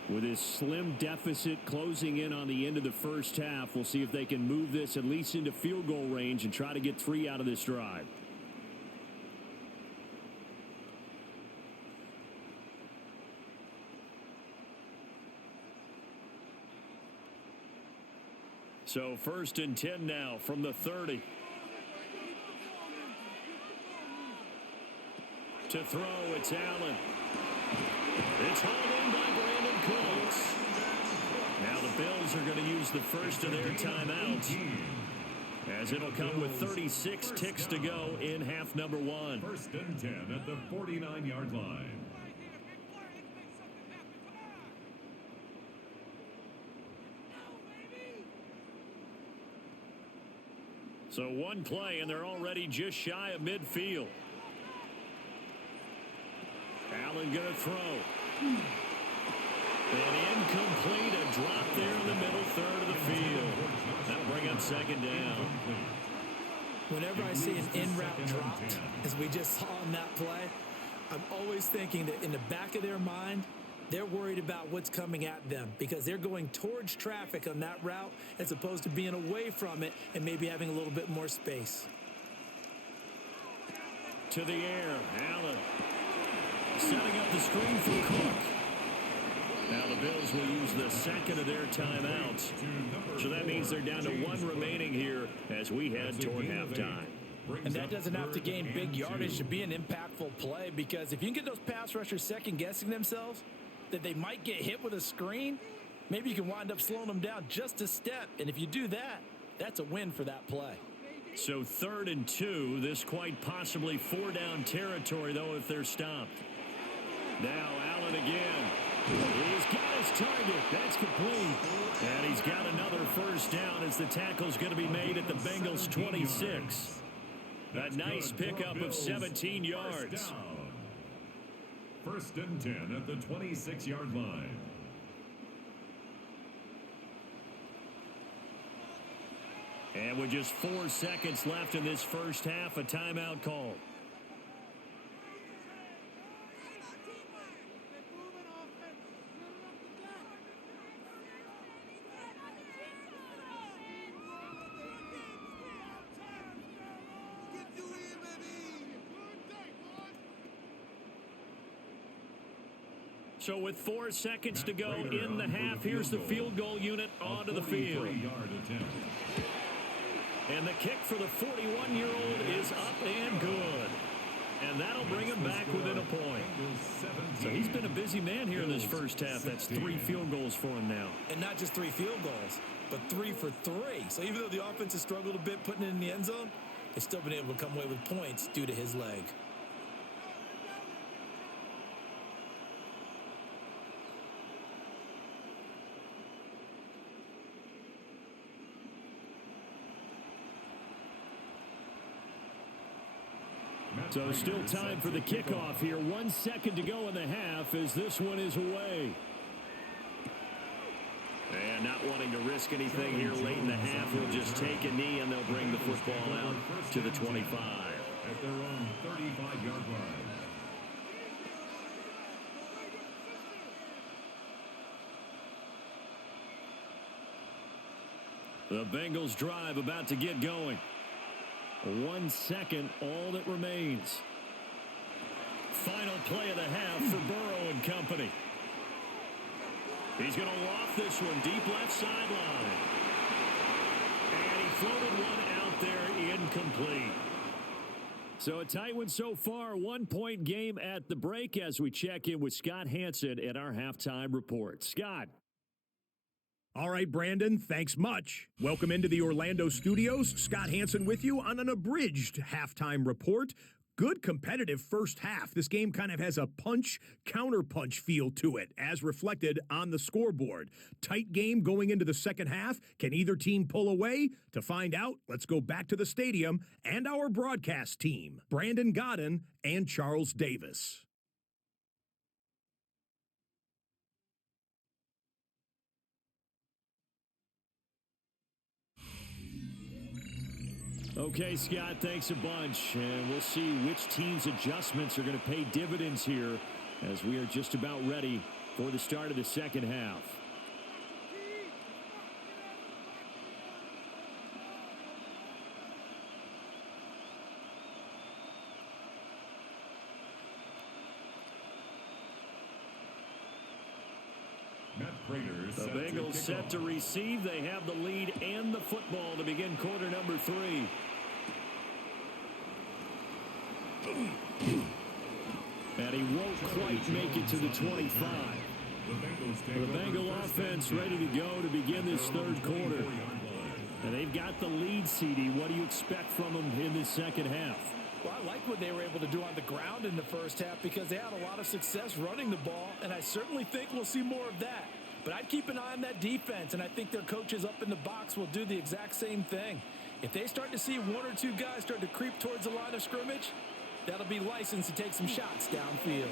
With his slim deficit closing in on the end of the first half, we'll see if they can move this at least into field goal range and try to get 3 out of this drive. So 1st and 10 now from the 30. To throw, it's Allen. It's hauled in by Brandon Cooks. Now the Bills are going to use the first of their timeouts, as it'll come with 36 ticks to go in half number 1. 1st and 10 at the 49-yard line. So one play, and they're already just shy of midfield. Allen going to throw. And incomplete, a drop there in the middle third of the field. That'll bring up second down. Whenever I see an in-route dropped, as we just saw in that play, I'm always thinking that in the back of their mind, they're worried about what's coming at them because they're going towards traffic on that route as opposed to being away from it and maybe having a little bit more space. To the air, Allen. Setting up the screen for Cook. Now the Bills will use the second of their timeouts. So that means they're down to one remaining here as we head toward halftime. And that doesn't have to gain big yardage to be an impactful play, because if you can get those pass rushers second-guessing themselves, that they might get hit with a screen, maybe you can wind up slowing them down just a step. And if you do that, that's a win for that play. So 3rd and 2, this quite possibly 4-down territory, though, if they're stopped. Now Allen again. He's got his target. That's complete. And he's got another first down as the tackle's going to be made at the Bengals 26. A nice pickup of 17 yards. 1st and 10 at the 26-yard line. And with just 4 seconds left in this first half, a timeout call. So with 4 seconds to go in the half, here's the field goal unit onto the field. And the kick for the 41-year-old is up and good. And that'll bring him back within a point. So he's been a busy man here in this first half. That's 3 field goals for him now. And not just 3 field goals, but 3 for 3. So even though the offense has struggled a bit putting it in the end zone, they've still been able to come away with points due to his leg. So still time for the kickoff here. 1 second to go in the half as this one is away. And not wanting to risk anything here late in the half, he'll just take a knee and they'll bring the football out to the 25. At their own 35-yard line. The Bengals drive about to get going. 1 second, all that remains. Final play of the half for Burrow and company. He's going to loft this one deep left sideline. And he floated one out there incomplete. So a tight one so far. 1-point game at the break as we check in with Scott Hansen at our halftime report. Scott. All right, Brandon, thanks much. Welcome into the Orlando studios. Scott Hansen with you on an abridged halftime report. Good competitive first half. This game kind of has a punch-counterpunch feel to it, as reflected on the scoreboard. Tight game going into the second half. Can either team pull away? To find out, let's go back to the stadium and our broadcast team, Brandon Godden and Charles Davis. Okay, Scott, thanks a bunch. And we'll see which team's adjustments are going to pay dividends here as we are just about ready for the start of the second half. The Bengals set to receive. They have the lead and the football to begin quarter number 3. And he won't quite make it to the 25. The Bengal offense ready to go to begin this third quarter. And they've got the lead, CD. What do you expect from them in this second half? Well, I like what they were able to do on the ground in the first half because they had a lot of success running the ball, and I certainly think we'll see more of that. But I'd keep an eye on that defense, and I think their coaches up in the box will do the exact same thing. If they start to see 1 or 2 guys start to creep towards the line of scrimmage, that'll be licensed to take some shots downfield.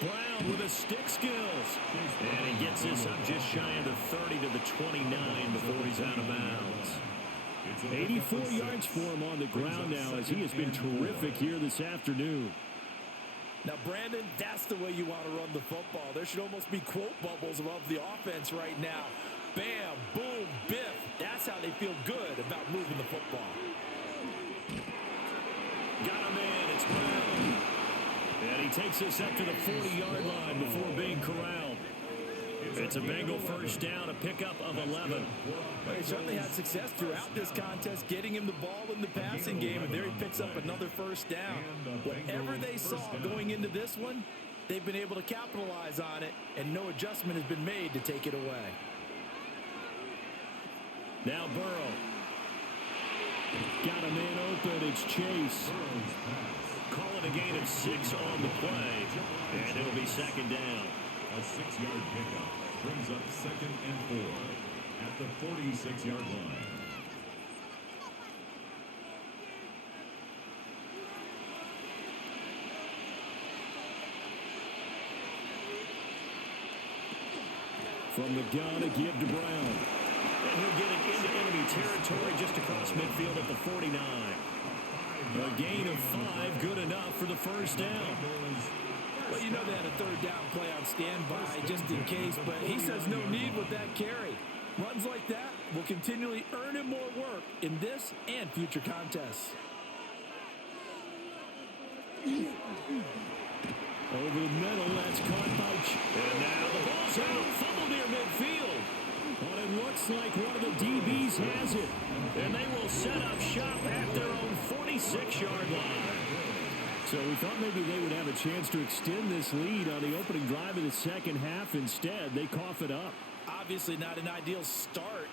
Brown with the stick skills. And he gets this up just shy of the 30 to the 29 before he's out of bounds. 84 yards for him on the ground now as he has been terrific here this afternoon. Now, Brandon, that's the way you want to run the football. There should almost be quote bubbles above the offense right now. Bam, boom, biff. That's how they feel good about moving the football. Got him in. It's Brown. And he takes this up to the 40-yard line before being corralled. It's a Bengal first down, a pickup of 11. Well, he certainly had success throughout this contest, getting him the ball in the passing game, and there he picks up another first down. Whatever they saw going into this one, they've been able to capitalize on it, and no adjustment has been made to take it away. Now Burrow. Got him in open. It's Chase. Call it a gain of 6 on the play, and it'll be second down. A 6-yard pickup brings up 2nd and 4 at the 46-yard line. From the gun, a give to Brown. And he'll get it into enemy territory just across midfield at the 49. A gain of 5, good enough for the first down. Well, you know they had a third down play on standby just in case, but he says no need with that carry. Runs like that will continually earn him more work in this and future contests. Over the middle, that's caught by and now the ball's out, fumble near midfield. But it looks like one of the DBs has it. And they will set up shop at their own 46-yard line. So we thought maybe they would have a chance to extend this lead on the opening drive of the second half. Instead, they cough it up. Obviously not an ideal start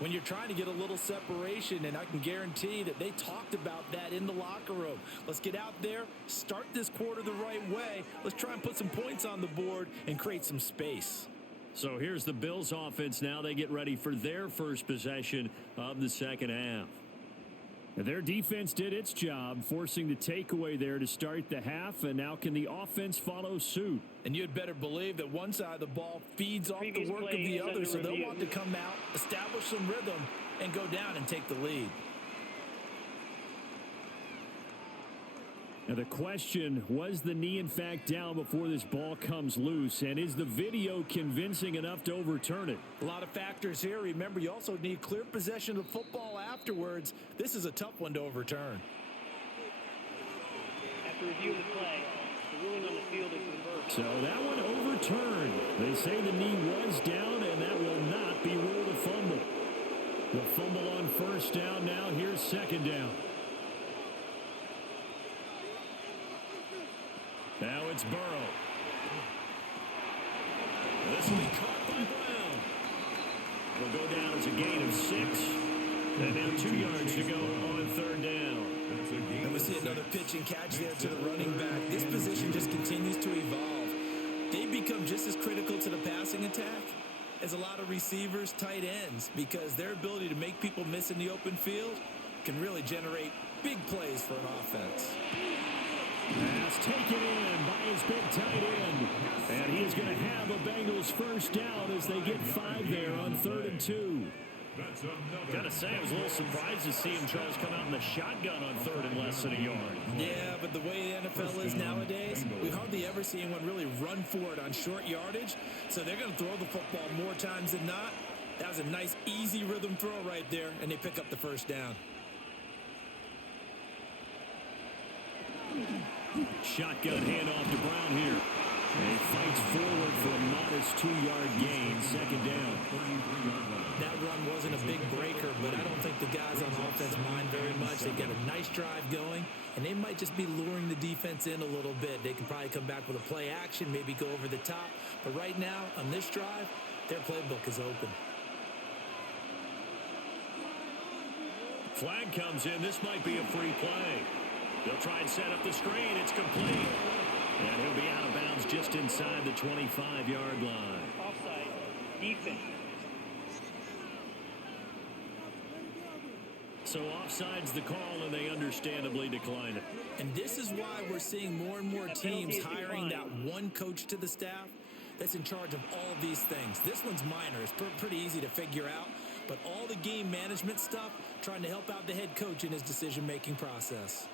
when you're trying to get a little separation, and I can guarantee that they talked about that in the locker room. Let's get out there, start this quarter the right way. Let's try and put some points on the board and create some space. So here's the Bills offense now. They get ready for their first possession of the second half. Their defense did its job, forcing the takeaway there to start the half, and now can the offense follow suit? And you'd better believe that one side of the ball feeds off the work of the other, so they'll want to come out, establish some rhythm, and go down and take the lead. Now the question, was the knee in fact down before this ball comes loose, and is the video convincing enough to overturn it? A lot of factors here. Remember, you also need clear possession of football afterwards. This is a tough one to overturn. After review of the play, the ruling on the field is reversed. So that one overturned. They say the knee was down, and that will not be ruled a fumble. The fumble on first down now. Here's second down. Now it's Burrow. This will be caught by Brown. Will go down as a gain of 6. And now 2 yards to go on third down. And we see another pitch and catch there to the running back. This position just continues to evolve. They become just as critical to the passing attack as a lot of receivers, tight ends, because their ability to make people miss in the open field can really generate big plays for an offense. Pass taken in by his big tight end. And he is going to have a Bengals first down as they get 5 there on 3rd and 2. Gotta say, I was a little surprised to see him try to come out in the shotgun on 3rd and less than a yard. Yeah, but the way the NFL is nowadays, we hardly ever see anyone really run for it on short yardage. So they're going to throw the football more times than not. That was a nice, easy rhythm throw right there, and they pick up the first down. Shotgun handoff to Brown here. And he fights forward for a modest 2-yard gain, second down. That run wasn't a big breaker, but I don't think the guys on offense mind very much. They've got a nice drive going, and they might just be luring the defense in a little bit. They can probably come back with a play action, maybe go over the top. But right now, on this drive, their playbook is open. Flag comes in. This might be a free play. They'll try and set up the screen. It's complete. And he'll be out of bounds just inside the 25-yard line. Offside. Defense. So offside's the call, and they understandably decline it. And this is why we're seeing more and more teams hiring that one coach to the staff that's in charge of all of these things. This one's minor. It's pretty easy to figure out. But all the game management stuff, trying to help out the head coach in his decision-making process.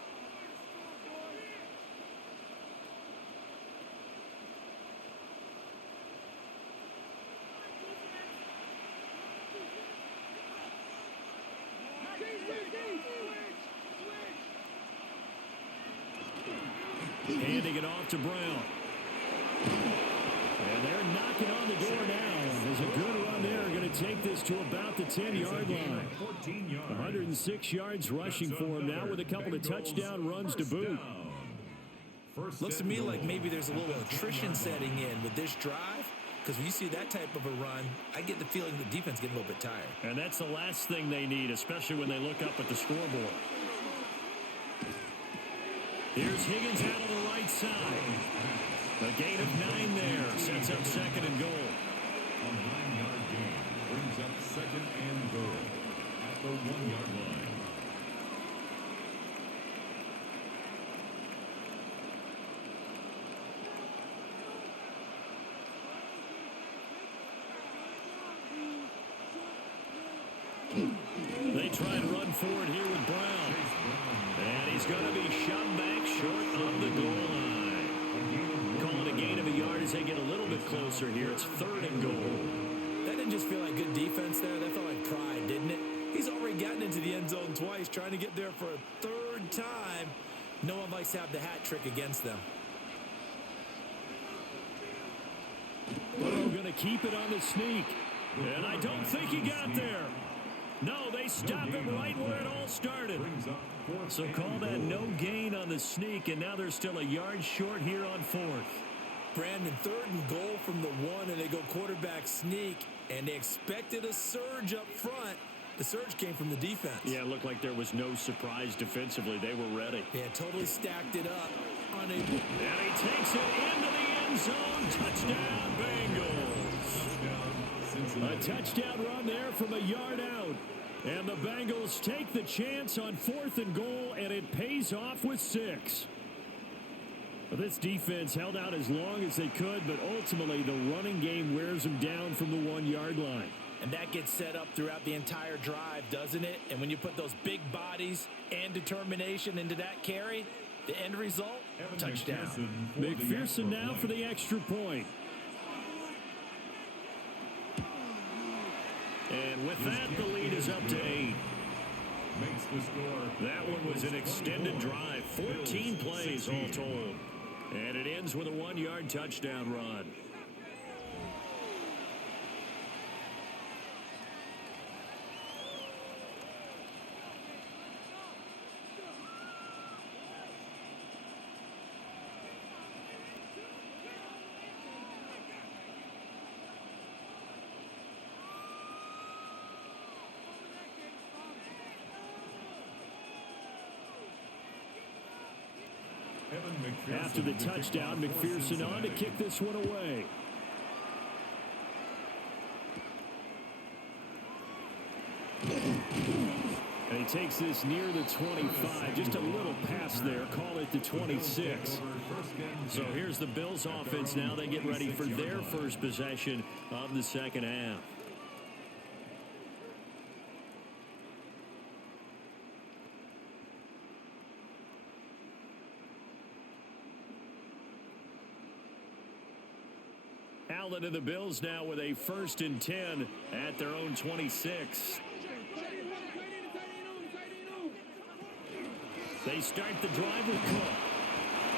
Handing it off to Brown. And they're knocking on the door now. There's a good run there. Going to take this to about the 10-yard line. 106 yards rushing for him now with a couple of touchdown runs to boot. Looks to me like maybe there's a little attrition setting in with this drive. Because when you see that type of a run, I get the feeling the defense getting a little bit tired. And that's the last thing they need, especially when they look up at the scoreboard. Here's Higgins out on the right side. A gain of 9 there. Sets up second and goal. A 9-yard gain brings up second and goal at the 1-yard line. They try to run forward here with Brown. And he's going to be shoved back short of the goal line. Calling a gain of a yard as they get a little bit closer here. It's third and goal. That didn't just feel like good defense there. That felt like pride, didn't it? He's already gotten into the end zone twice, trying to get there for a third time. No one likes to have the hat trick against them. Burrow going to keep it on the sneak. And I don't think he got there. No, they stop him right where it all started. So call that no gain on the sneak, and now they're still a yard short here on fourth. Brandon, third and goal from the 1, and they go quarterback sneak, and they expected a surge up front. The surge came from the defense. Yeah, it looked like there was no surprise defensively. They were ready. Yeah, totally stacked it up. And he takes it into the end zone. Touchdown, Bengals. A touchdown run there from a yard out. And the Bengals take the chance on fourth and goal, and it pays off with 6. This defense held out as long as they could, but ultimately the running game wears them down from the 1-yard line. And that gets set up throughout the entire drive, doesn't it? And when you put those big bodies and determination into that carry, the end result, touchdown. McPherson now for the extra point. And with that, the lead is up to 8. Makes the score. That one was an extended drive. 14 plays all told. And it ends with a 1-yard touchdown run. After the touchdown, McPherson on to kick this one away. And he takes this near the 25. Just a little pass there. Call it the 26. So here's the Bills offense now. They get ready for their first possession of the second half. Allen and the Bills now with a 1st and 10 at their own 26. They start the drive with Cook.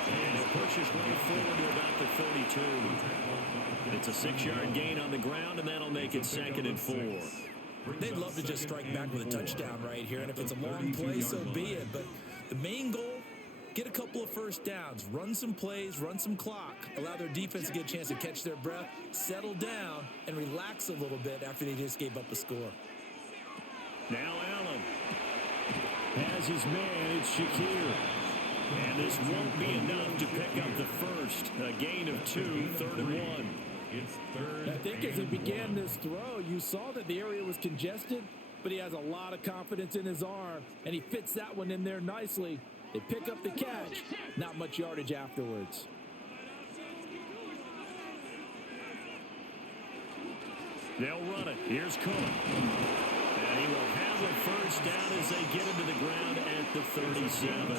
And it pushes right forward to about the 32. It's a 6-yard gain on the ground, and that'll make it 2nd and 4. They'd love to just strike back with a touchdown right here, and if it's a long play, so be it. But the main goal, get a couple of first downs, run some plays, run some clock, allow their defense to get a chance to catch their breath, settle down, and relax a little bit after they just gave up a score. Now Allen has his man. It's Shakir. And this won't be enough to pick up the first. A gain of 2, 3rd and 1. It's 3rd. I think as he began this throw, you saw that the area was congested. but he has a lot of confidence in his arm, and he fits that one in there nicely. They pick up the catch, not much yardage afterwards. They'll run it. Here's Cook. And he will have a first down as they get into the ground at the 37.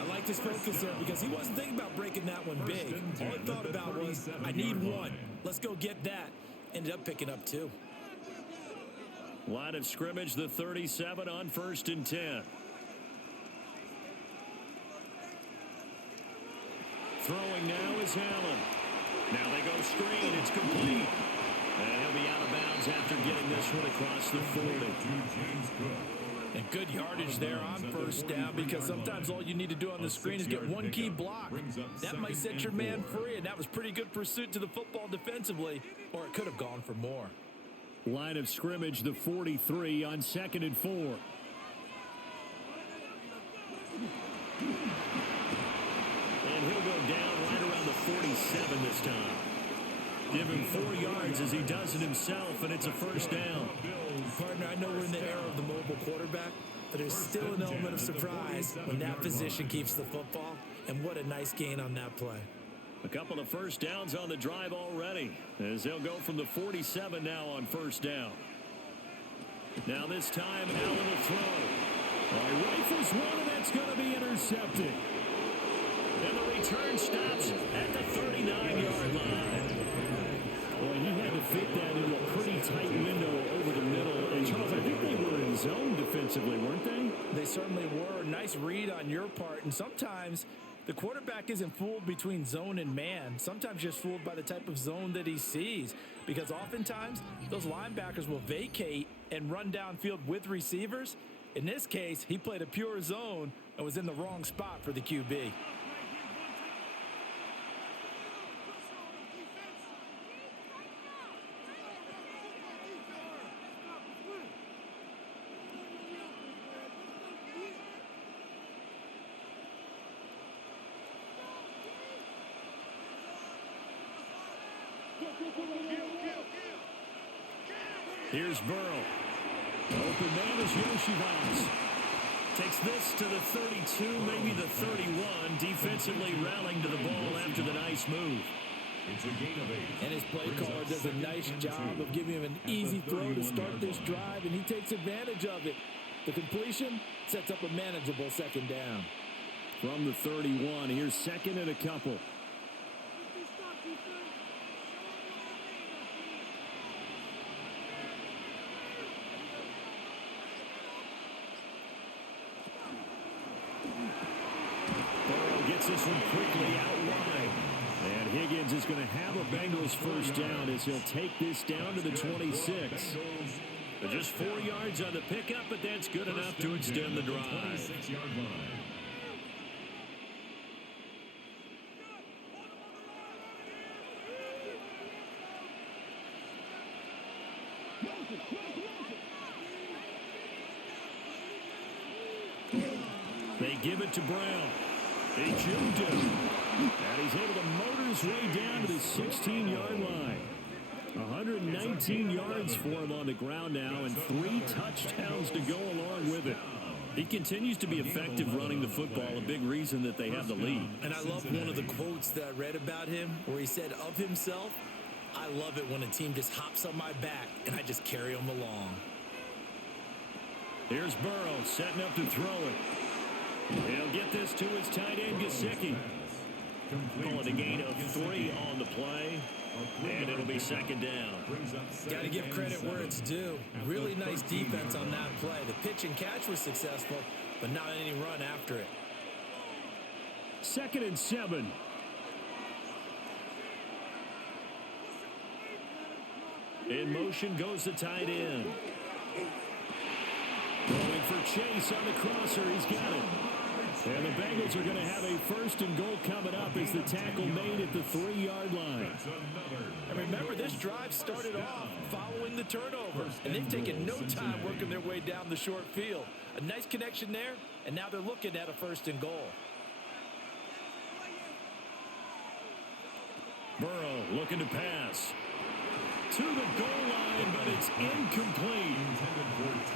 I liked his focus there because he wasn't thinking about breaking that one big. All he thought about was, I need one. Let's go get that. Ended up picking up two. Line of scrimmage, the 37 on 1st and 10. Throwing now is Allen. Now they go screen. It's complete. And he'll be out of bounds after getting this one across the 40. And good yardage there on first down, because sometimes all you need to do on the screen is get one key block. That might set your man free, and that was pretty good pursuit to the football defensively, or it could have gone for more. Line of scrimmage, the 43 on 2nd and 4. And he'll go down right around the 47 this time. Give him 4 yards as he does it himself, and it's a first down. Partner, I know we're in the era of the mobile quarterback, but there's still an element of surprise when that position keeps the football, and what a nice gain on that play. A couple of first downs on the drive already, as they'll go from the 47 now on first down. Now this time, Allen will throw. He rifles one, and that's going to be intercepted. And the return stops at the 39-yard line. Boy, he had to fit that into a pretty tight window over the middle. And Charles, I think they were in zone defensively, weren't they? They certainly were. Nice read on your part. And sometimes the quarterback isn't fooled between zone and man. Sometimes just fooled by the type of zone that he sees. Because oftentimes, those linebackers will vacate and run downfield with receivers. In this case, he played a pure zone and was in the wrong spot for the QB. Here's Burrow. Open man is Yoshivas. Takes this to the 32, maybe the 31. Defensively rallying to the ball after the nice move. It's a gain of 8. And his play caller does a nice job of giving him an easy throw to start this drive, and he takes advantage of it. The completion sets up a manageable second down. From the 31, here's 2nd and a couple. Gets this one quickly out wide. And Higgins is going to have a Bengals first down as he'll take this down to the 26. But just 4 yards on the pickup, but that's good enough to extend the drive. 26-yard line. They give it to Brown. He jumped him. And he's able to motor his way down to the 16-yard line. 119 yards for him on the ground now, and 3 touchdowns to go along with it. He continues to be effective running the football, a big reason that they have the lead. And I love one of the quotes that I read about him where he said of himself, "I love it when a team just hops on my back and I just carry them along." Here's Burrow setting up to throw it. He'll get this to his tight end, Gesicki. Calling a gain of 3 on the play. And it'll be second down. Got to give credit where it's due. Really nice defense on that play. The pitch and catch was successful, but not any run after it. 2nd and 7. In motion goes the tight end. Going for Chase on the crosser. He's got it. And the Bengals are going to have a 1st and goal coming up as the tackle made at the 3-yard line. And remember, this drive started off following the turnover, and they've taken no time working their way down the short field. A nice connection there, and now they're looking at a 1st and goal. Burrow looking to pass. to the goal line, but it's incomplete.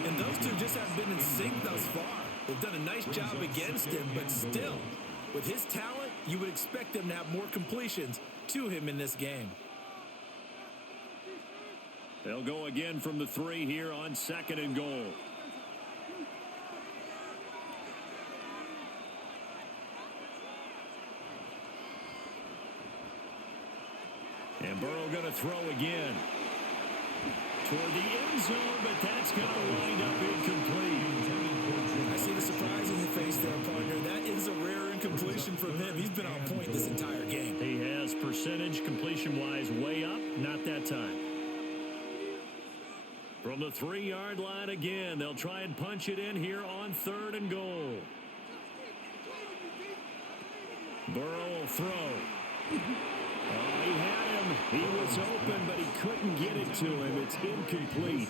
And those two just haven't been in sync thus far. They've done a nice job against him, but still, with his talent, you would expect them to have more completions to him in this game. They'll go again from the 3 here on 2nd and goal. And Burrow going to throw again. Toward the end zone, but that's going to wind up incomplete. I see the surprise in your face there, partner. That is a rare incompletion from him. He's been on point this entire game. He has percentage completion-wise way up, not that time. From the 3-yard line again, they'll try and punch it in here on 3rd and goal. Burrow will throw. Oh, he had him. He was open, but he couldn't get it to him. It's incomplete.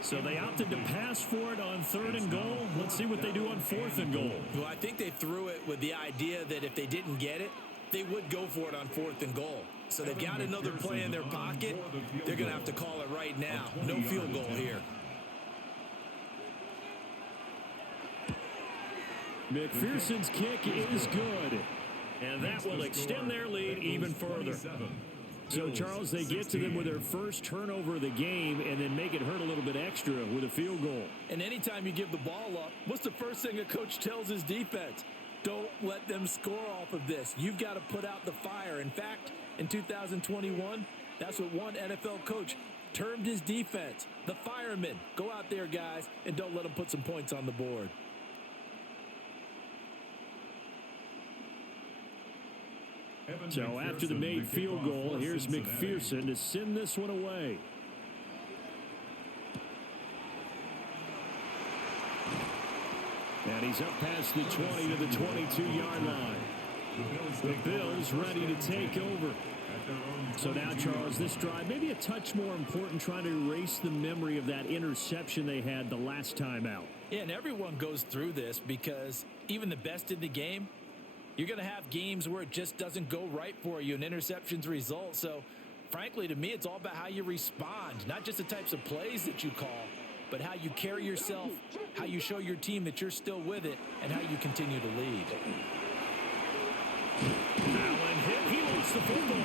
So they opted to pass for it on 3rd and goal. Let's see what they do on 4th and goal. Well, I think they threw it with the idea that if they didn't get it, they would go for it on 4th and goal. So they've got another play in their pocket. They're going to have to call it right now. No field goal here. McPherson's kick is good. And that will extend their lead even further. So, Charles, they get to them with their first turnover of the game and then make it hurt a little bit extra with a field goal. And anytime you give the ball up, what's the first thing a coach tells his defense? Don't let them score off of this. You've got to put out the fire. In fact, in 2021, that's what one NFL coach termed his defense. The firemen. Go out there, guys, and don't let them put some points on the board. So after the made field goal, here's McPherson to send this one away. And he's up past the 20 to the 22-yard line. The Bills ready to take over. So now, Charles, this drive maybe a touch more important, trying to erase the memory of that interception they had the last time out. Yeah, and everyone goes through this because even the best in the game, you're going to have games where it just doesn't go right for you, and interceptions result. So, frankly, to me, it's all about how you respond, not just the types of plays that you call, but how you carry yourself, how you show your team that you're still with it, and how you continue to lead. Allen hit. He lost the football.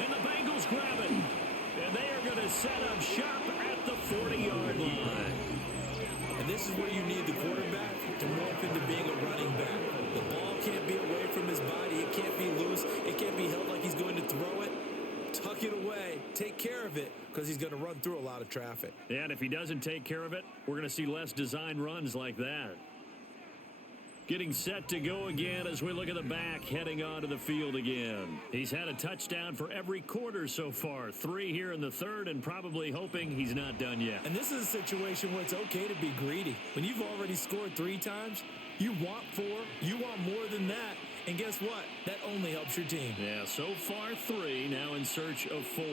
And the Bengals grab it. And they are going to set up shop at the 40-yard line. And this is where you need the quarterback to morph into being a running back. The ball can't be away from his body. It can't be loose. It can't be held like he's going to throw it. Tuck it away. Take care of it because he's going to run through a lot of traffic. Yeah, and if he doesn't take care of it, we're going to see less design runs like that. Getting set to go again as we look at the back, heading onto the field again. He's had a touchdown for every quarter so far. 3 here in the 3rd, and probably hoping he's not done yet. And this is a situation where it's okay to be greedy. When you've already scored 3 times, you want 4, you want more than that. And guess what? That only helps your team. Yeah, so far 3, now in search of 4.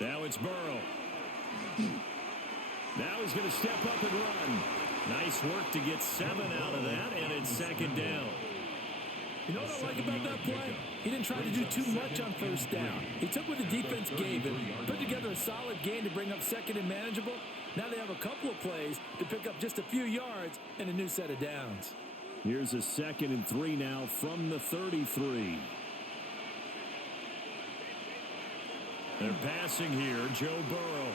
Now it's Burrow. Now he's going to step up and run. Nice work to get 7 out of that, and it's 2nd down. You know what I like about that play? He didn't try to do too much on 1st down. He took what the defense gave him, put together a solid game to bring up 2nd and manageable. Now they have a couple of plays to pick up just a few yards and a new set of downs. Here's a 2nd and 3 now from the 33. They're passing here, Joe Burrow.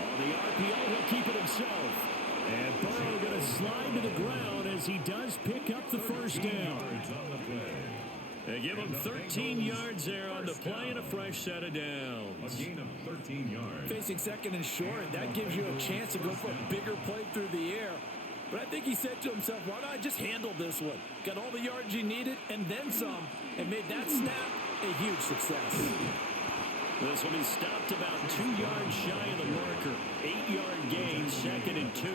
On the RPO, he'll keep it himself. And Burrow going to slide to the ground as he does pick up the 1st down. They give him 13 yards there on the play and a fresh set of downs. A gain of 13 yards. Facing 2nd and short, that gives you a chance to go for a bigger play through the air. But I think he said to himself, why not just handle this one? Got all the yards you needed and then some, and made that snap a huge success. This will be stopped about 2 yards shy of the marker. 8-yard gain, 2nd and 2.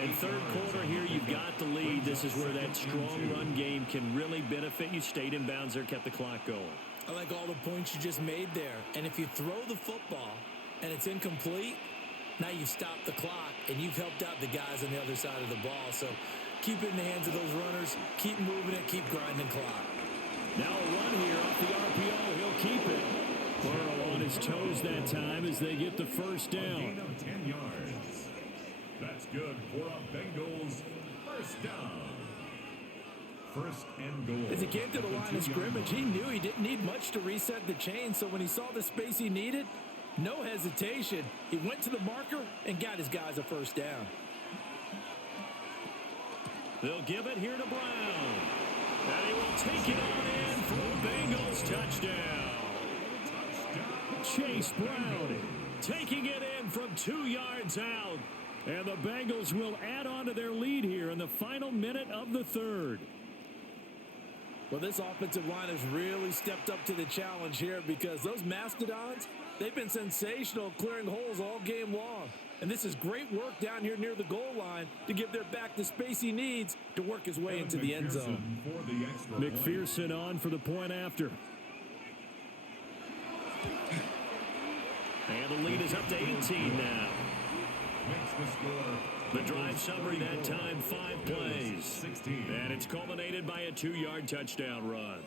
And 3rd quarter here, you've got the lead. This is where that strong run game can really benefit you. Stayed in bounds there, kept the clock going. I like all the points you just made there. And if you throw the football and it's incomplete, Now you've stopped the clock, and you've helped out the guys on the other side of the ball. So keep it in the hands of those runners. Keep moving it. Keep grinding clock. Now a run here off the RPO. He'll keep it. Burrow on his toes that time as they get the first down. A gain of 10 yards. That's good for a Bengals first down. First and goal. As he came to the line of scrimmage, he knew he didn't need much to reset the chain. So when he saw the space he needed, no hesitation. He went to the marker and got his guys a first down. They'll give it here to Brown. And he will take it on in for a Bengals touchdown. Chase Brown taking it in from 2 yards out. And the Bengals will add on to their lead here in the final minute of the third. Well, this offensive line has really stepped up to the challenge here because those Mastodons, they've been sensational clearing holes all game long. And this is great work down here near the goal line to give their back the space he needs to work his way into the end zone. McPherson on for the point after. And the lead is up to 18 now. The drive summary that time, 5 plays. And it's culminated by a 2-yard touchdown run.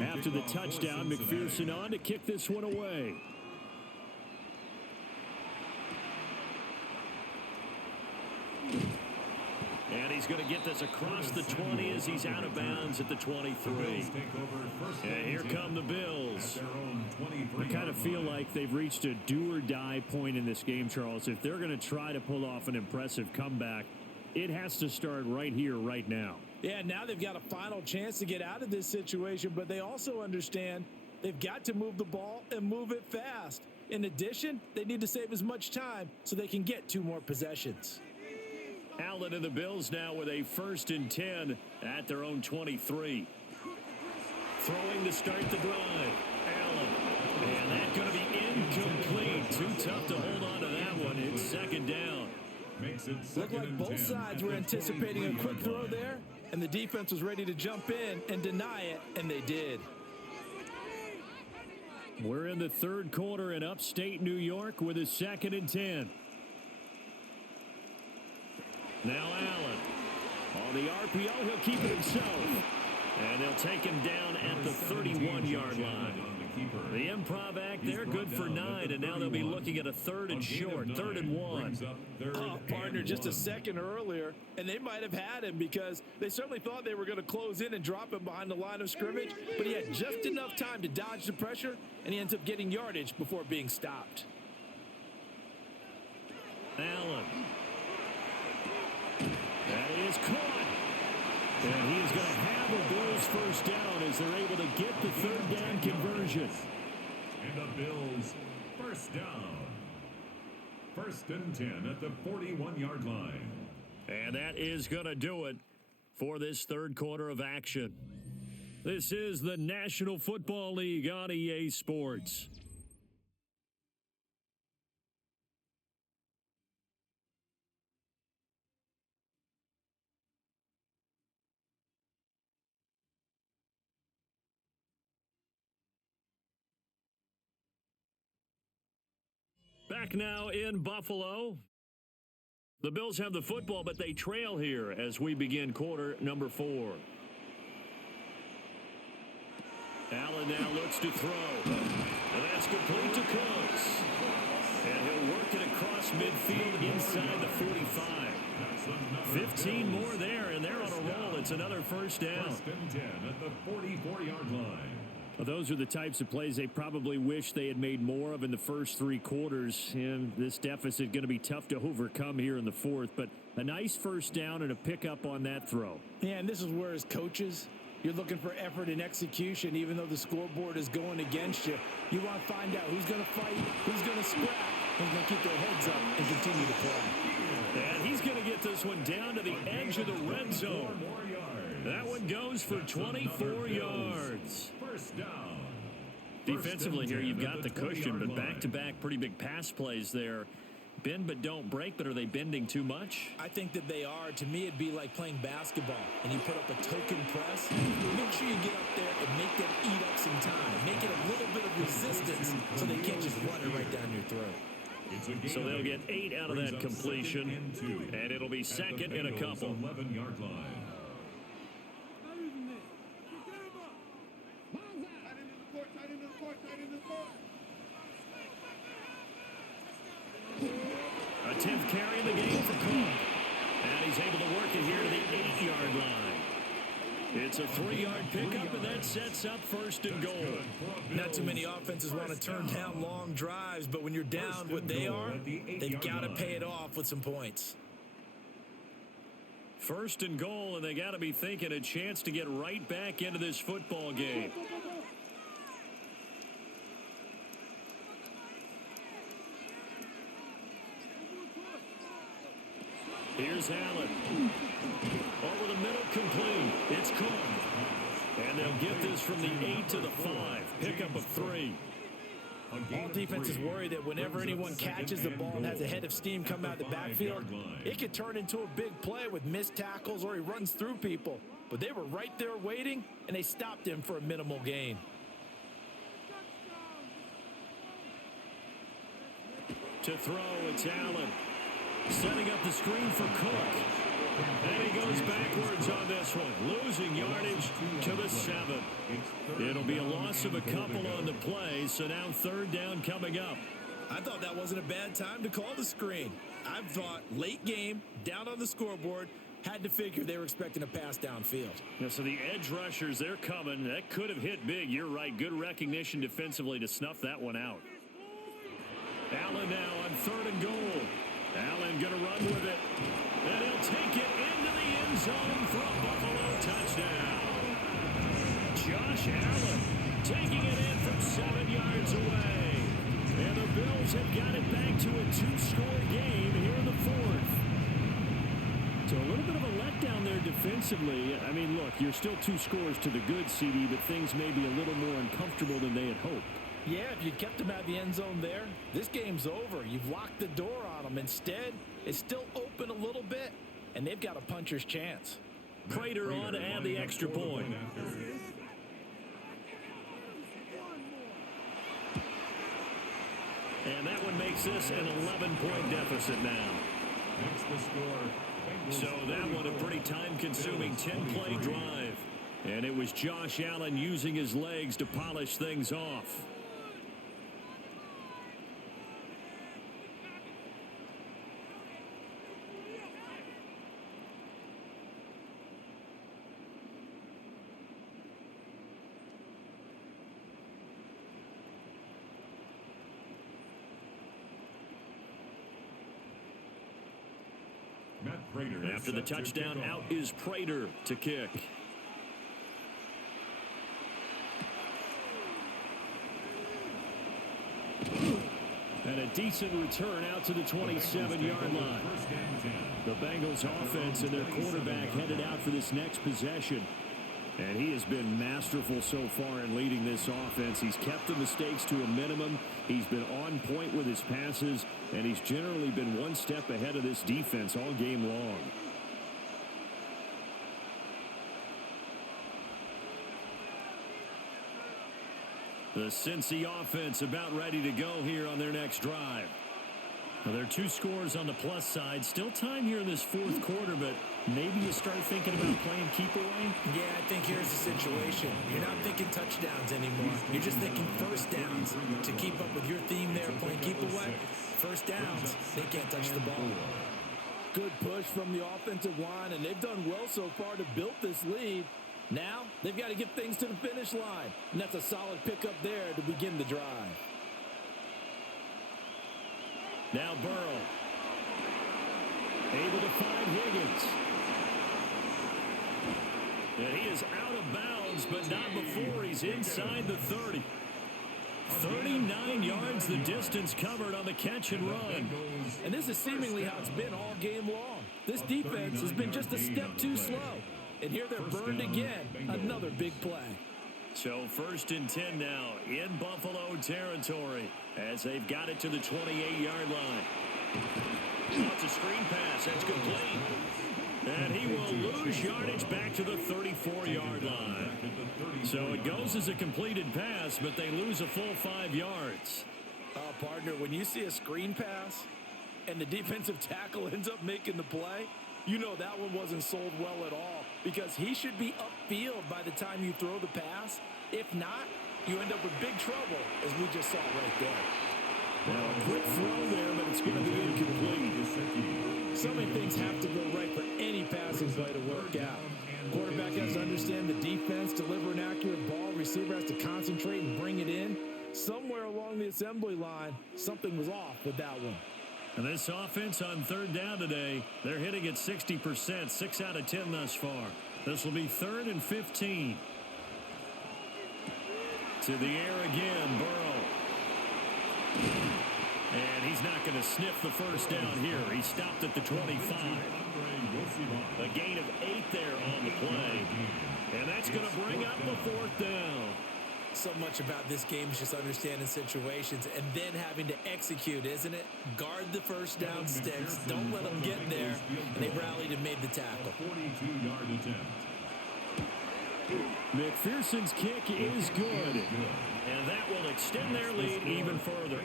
After the touchdown, McPherson on to kick this one away. And he's going to get this across the 20 as he's out of bounds at the 23. And here come the Bills. I kind of feel like they've reached a do-or-die point in this game, Charles. If they're going to try to pull off an impressive comeback, it has to start right here, right now. Yeah, now they've got a final chance to get out of this situation, but they also understand they've got to move the ball and move it fast. In addition, they need to save as much time so they can get 2 more possessions. Allen and the Bills now with a 1st and 10 at their own 23. Throwing to start the drive. Allen. And that's going to be incomplete. Too tough to hold on to that one. It's 2nd down. Looked like both sides were anticipating a quick throw there, and the defense was ready to jump in and deny it, and they did. We're in the 3rd quarter in upstate New York with a 2nd and 10. Now Allen. On the RPO, he'll keep it himself. And they'll take him down at the 31-yard line. The improv act there, good for 9, and now they'll be looking at a 3rd and short, 3rd and 1. Oh, partner, just a second earlier, and they might have had him because they certainly thought they were going to close in and drop him behind the line of scrimmage, but he had just enough time to dodge the pressure, and he ends up getting yardage before being stopped. Allen. That is caught. And he is going to have a Bills first down as they're able to get the 3rd down conversion. And the Bills first down. 1st and 10 at the 41-yard line. And that is going to do it for this 3rd quarter of action. This is the National Football League on EA Sports. Back now in Buffalo. The Bills have the football, but they trail here as we begin quarter number 4. Allen now looks to throw. And that's complete to Cooks. And he'll work it across midfield inside the 45. 15 more there, and they're on a roll. It's another first down. 1st and 10 at the 44-yard line. Well, those are the types of plays they probably wish they had made more of in the first 3 quarters. And this deficit going to be tough to overcome here in the 4th. But a nice first down and a pickup on that throw. Yeah, and this is where as coaches, you're looking for effort and execution. Even though the scoreboard is going against you, you want to find out who's going to fight, who's going to scrap, who's going to keep their heads up and continue to play. And he's going to get this one down to the edge of the red zone. 4 more yards. That one goes for 24 yards. First down. Defensively here, you've got the cushion, but back-to-back pretty big pass plays there. Bend but don't break, but are they bending too much? I think that they are. To me, it'd be like playing basketball, and you put up a token press. Make sure you get up there and make them eat up some time. Make it a little bit of resistance so they can't just run it right down your throat. So they'll get 8 out of that completion, and it'll be second and a couple. 11-yard line. A 10th carry in the game for Cook. And he's able to work it here to the 8-yard line. It's a 3-yard pickup, and that sets up first and goal. Not too many offenses want to turn down long drives, but when you're down what they are, they've got to pay it off with some points. First and goal, and they got to be thinking a chance to get right back into this football game. Here's Allen. Over the middle, complete. It's Cook. And they'll get this from the 8 to the 5. Pickup of 3. All defenses worry that whenever anyone catches the ball and has a head of steam come out of the backfield, it could turn into a big play with missed tackles or he runs through people. But they were right there waiting, and they stopped him for a minimal gain. To throw, it's Allen. Setting up the screen for Cook. And he goes backwards on this one. Losing yardage to the 7. It'll be a loss of a couple on the play, so now third down coming up. I thought that wasn't a bad time to call the screen. I thought late game, down on the scoreboard, had to figure they were expecting a pass downfield. Yeah, so the edge rushers, they're coming. That could have hit big. You're right. Good recognition defensively to snuff that one out. Allen now on third and goal. Allen going to run with it. And he'll take it into the end zone for a Buffalo touchdown. Josh Allen taking it in from 7 yards away. And the Bills have got it back to a 2-score game here in the 4th. So a little bit of a letdown there defensively. I mean, look, you're still 2 scores to the good, CD, but things may be a little more uncomfortable than they had hoped. Yeah, if you'd kept them out of the end zone there, this game's over. You've locked the door on them. Instead, it's still open a little bit, and they've got a puncher's chance. Prater on to add the extra point. And that one makes this an 11-point deficit now. That's the score. So that one a pretty time-consuming 10-play drive. And it was Josh Allen using his legs to polish things off. After the touchdown, out is Prater to kick. And a decent return out to the 27-yard line. The Bengals offense and their quarterback headed out for this next possession. And he has been masterful so far in leading this offense. He's kept the mistakes to a minimum. He's been on point with his passes. And he's generally been one step ahead of this defense all game long. The Cincy offense about ready to go here on their next drive. Now, there are 2 scores on the plus side. Still time here in this 4th quarter, but maybe you start thinking about playing keep away? Yeah, I think here's the situation. You're not thinking touchdowns anymore. You're just thinking first downs. To keep up with your theme there, playing keep away, first downs, they can't touch the ball. Good push from the offensive line, and they've done well so far to build this lead. Now, they've got to get things to the finish line, and that's a solid pickup there to begin the drive. Now Burrow. Able to find Higgins. And he is out of bounds, but not before he's inside the 30. 39 yards the distance covered on the catch and run. And this is seemingly how it's been all game long. This defense has been just a step too slow. And here they're burned again. Another big play. So 1st and 10 now in Buffalo territory as they've got it to the 28-yard line. It's a screen pass. That's complete. And he will lose yardage back to the 34-yard line. So it goes as a completed pass, but they lose a full 5 yards. Partner, when you see a screen pass and the defensive tackle ends up making the play, you know that one wasn't sold well at all because he should be upfield by the time you throw the pass. If not, you end up with big trouble, as we just saw right there. Now, a quick throw there, but it's going to be incomplete. So many things have to go right for any passing play to work out. Quarterback has to understand the defense, deliver an accurate ball. Receiver has to concentrate and bring it in. Somewhere along the assembly line, something was off with that one. And this offense on 3rd down today, they're hitting at 60%, 6 out of 10 thus far. This will be 3rd and 15. To the air again, Burrow. And he's not going to sniff the first down here. He stopped at the 25. A gain of 8 there on the play. And that's going to bring up the 4th down. So much about this game is just understanding situations and then having to execute, isn't it? Guard the first down sticks. Don't let them get there. And they rallied and made the tackle. 42-yard attempt. McPherson's kick is good. And that will extend their lead even further.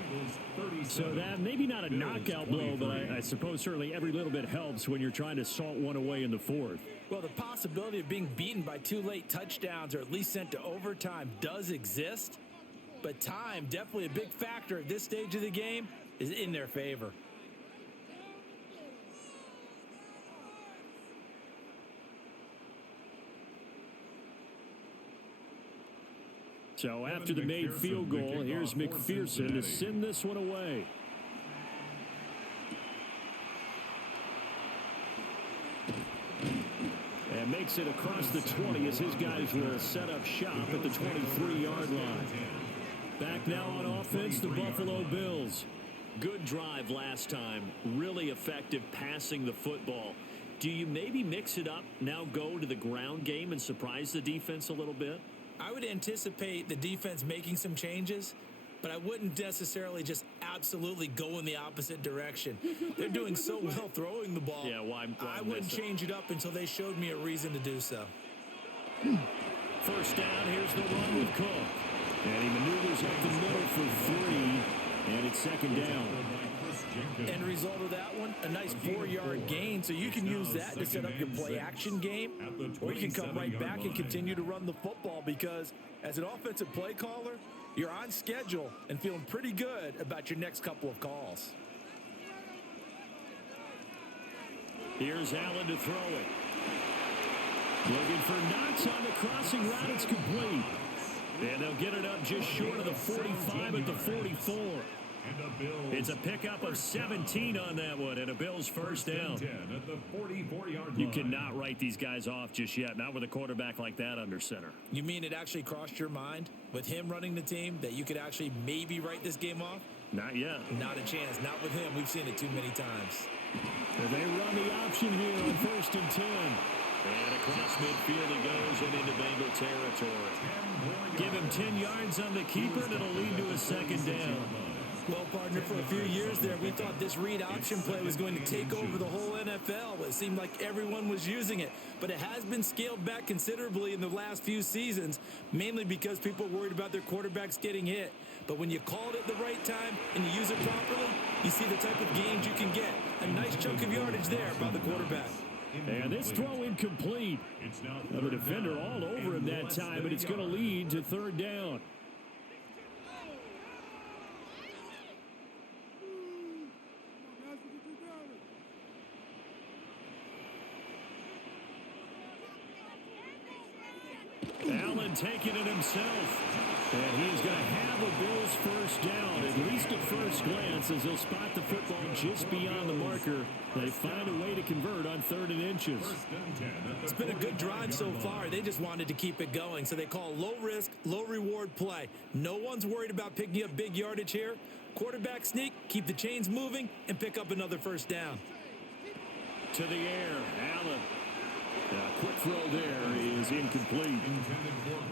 So that maybe not a knockout blow, but I suppose certainly every little bit helps when you're trying to salt one away in the 4th. Well, the possibility of being beaten by 2 late touchdowns or at least sent to overtime does exist. But time, definitely a big factor at this stage of the game, is in their favor. So after the made field goal, here's McPherson to send this one away. And makes it across the 20 as his guys will set up shop at the 23-yard line. Back now on offense, the Buffalo Bills. Good drive last time. Really effective passing the football. Do you maybe mix it up, now go to the ground game and surprise the defense a little bit? I would anticipate the defense making some changes, but I wouldn't necessarily just absolutely go in the opposite direction. They're doing so well throwing the ball. Yeah, why I wouldn't change it up until they showed me a reason to do so. First down, here's the run with Cook. And he maneuvers up the middle for 3, and it's 2nd down. End result of that one, a nice 4-yard gain, so you can use that to set up your play-action game, or you can come right back and continue to run the football because as an offensive play caller, you're on schedule and feeling pretty good about your next couple of calls. Here's Allen to throw it. Looking for Knox on the crossing route. It's complete. And they'll get it up just short of the 45 at the 44. It's a pickup of 17 on that one, and a Bills first down. You cannot write these guys off just yet, not with a quarterback like that under center. You mean it actually crossed your mind with him running the team that you could actually maybe write this game off? Not yet. Not a chance. Not with him. We've seen it too many times. And they run the option here on 1st and 10. And across midfield he goes and into Bengal territory. Give him 10 yards on the keeper, and it'll lead to a 2nd down. Well, partner, for a few years there, we thought this read option play was going to take over the whole NFL. It seemed like everyone was using it, but it has been scaled back considerably in the last few seasons, mainly because people are worried about their quarterbacks getting hit. But when you call it at the right time and you use it properly, you see the type of gains you can get. A nice chunk of yardage there by the quarterback. And this throw incomplete. Now the defender all over him that time, but it's going to lead to 3rd down. Allen taking it himself. And he is going to have a Bills first down, at least at first glance, as he'll spot the football just beyond the marker. They find a way to convert on 3rd and inches. It's been a good drive so far. They just wanted to keep it going, so they call low-risk, low-reward play. No one's worried about picking up big yardage here. Quarterback sneak, keep the chains moving, and pick up another first down. To the air, Allen. Quick throw there is incomplete.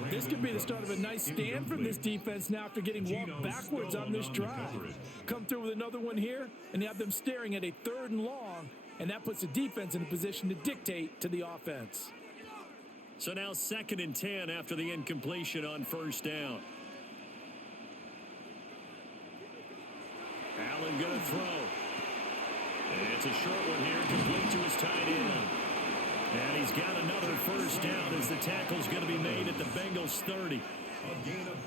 This could be the start of a nice stand from this defense now after getting walked backwards on this drive. Come through with another one here, and you have them staring at a 3rd and long, and that puts the defense in a position to dictate to the offense. So now 2nd and 10 after the incompletion on 1st down. Allen going to throw. And it's a short one here, complete to his tight end. And he's got another 1st down as the tackle's going to be made at the Bengals 30.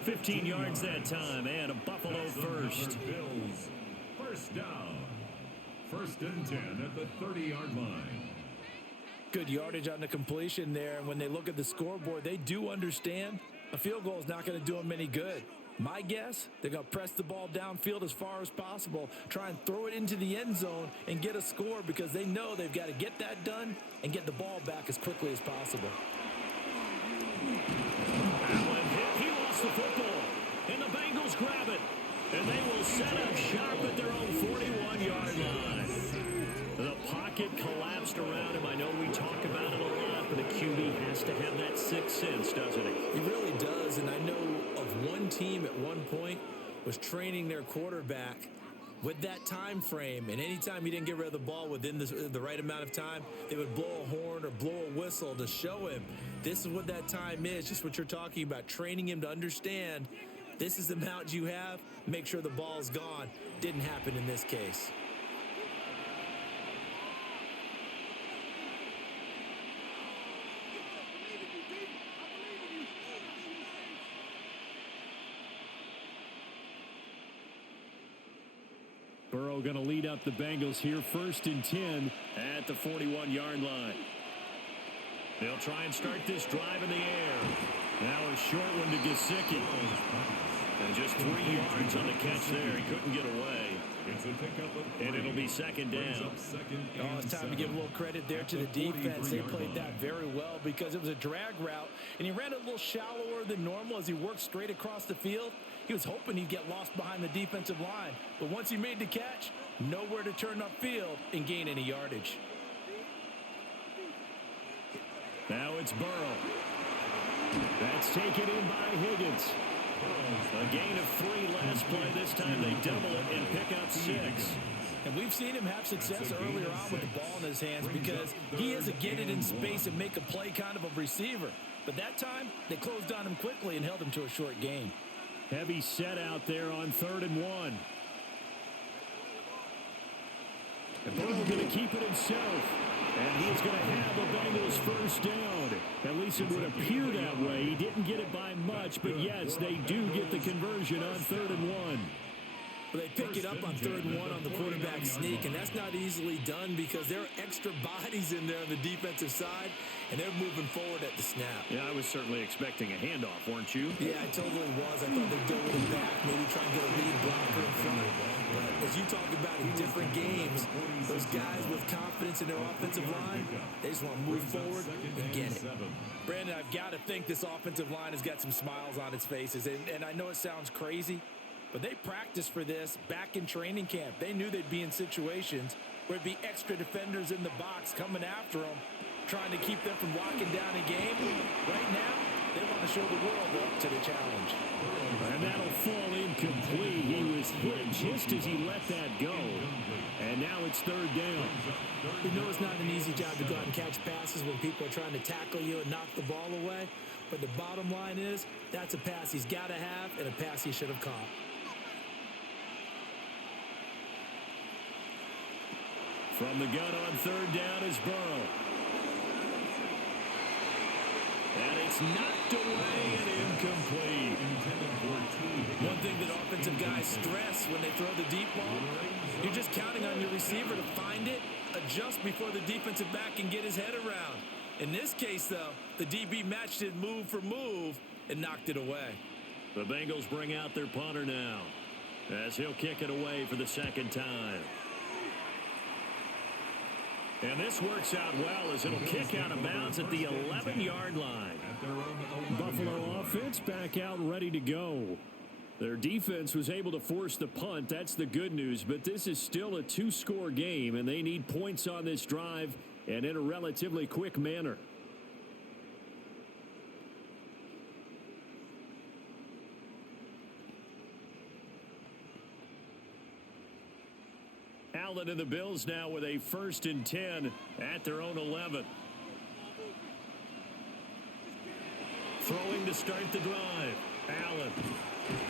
15 yards that time, and a Buffalo first. 1st down. 1st and 10 at the 30-yard line. Good yardage on the completion there, and when they look at the scoreboard, they do understand a field goal is not going to do them any good. My guess, they're going to press the ball downfield as far as possible, try and throw it into the end zone and get a score because they know they've got to get that done and get the ball back as quickly as possible. Allen hit. He lost the football, and the Bengals grab it, and they will set up shop at their own 41-yard line. The pocket collapsed around him. I know we talk about it a lot, but a QB has to have that 6th sense, doesn't he? He really does, and I know of one team at one point was training their quarterback with that time frame, and anytime he didn't get rid of the ball within the right amount of time, they would blow a horn or blow a whistle to show him this is what that time is, just what you're talking about, training him to understand this is the amount you have, make sure the ball's gone. Didn't happen in this case. Burrow going to lead up the Bengals here, 1st and 10 at the 41-yard line. They'll try and start this drive in the air. Now a short one to Gesicki. And just 3 yards on the catch there. He couldn't get away. And it'll be 2nd down. Oh, it's time to give a little credit there to the defense. They played that very well because it was a drag route, and he ran a little shallower than normal as he worked straight across the field. He was hoping he'd get lost behind the defensive line, but once he made the catch, nowhere to turn upfield and gain any yardage. Now it's Burrow. That's taken in by Higgins. A gain of 3 last play. This time they double it and pick up 6. And we've seen him have success earlier on with the ball in his hands because he is a get it in space and make a play kind of a receiver. But that time, they closed on him quickly and held him to a short gain. Heavy set out there on 3rd and 1. And Burrow going to keep it himself. And he's going to have the Bengals 1st down. At least it would appear that way. He didn't get it by much, but yes, they do get the conversion on 3rd and 1. Well, they pick it up on 3rd and 1 on the quarterback sneak, and that's not easily done because there are extra bodies in there on the defensive side, and they're moving forward at the snap. Yeah, I was certainly expecting a handoff, weren't you? Yeah, I totally was. I thought they'd go with it back, maybe try and get a lead blocker in front. But as you talked about in different games, those guys with confidence in their offensive line, they just want to move forward and get it. Brandon, I've got to think this offensive line has got some smiles on its faces, and I know it sounds crazy, but they practiced for this back in training camp. They knew they'd be in situations where there'd be extra defenders in the box coming after them, trying to keep them from locking down a game. Right now, they want to show the world they're up to the challenge. And that'll fall incomplete. He was hit just as he let that go. And now it's 3rd down. We know it's not an easy job to go out and catch passes when people are trying to tackle you and knock the ball away. But the bottom line is, that's a pass he's got to have and a pass he should have caught. From the gun on 3rd down is Burrow. And it's knocked away and incomplete. One thing that offensive guys stress when they throw the deep ball, you're just counting on your receiver to find it, adjust before the defensive back can get his head around. In this case, though, the DB matched it move for move and knocked it away. The Bengals bring out their punter now as he'll kick it away for the 2nd time. And this works out well as it'll kick out of bounds at the 11-yard line. Buffalo offense back out ready to go. Their defense was able to force the punt. That's the good news. But this is still a 2-score game, and they need points on this drive and in a relatively quick manner. Allen and the Bills now with a 1st and 10 at their own 11. Throwing to start the drive. Allen.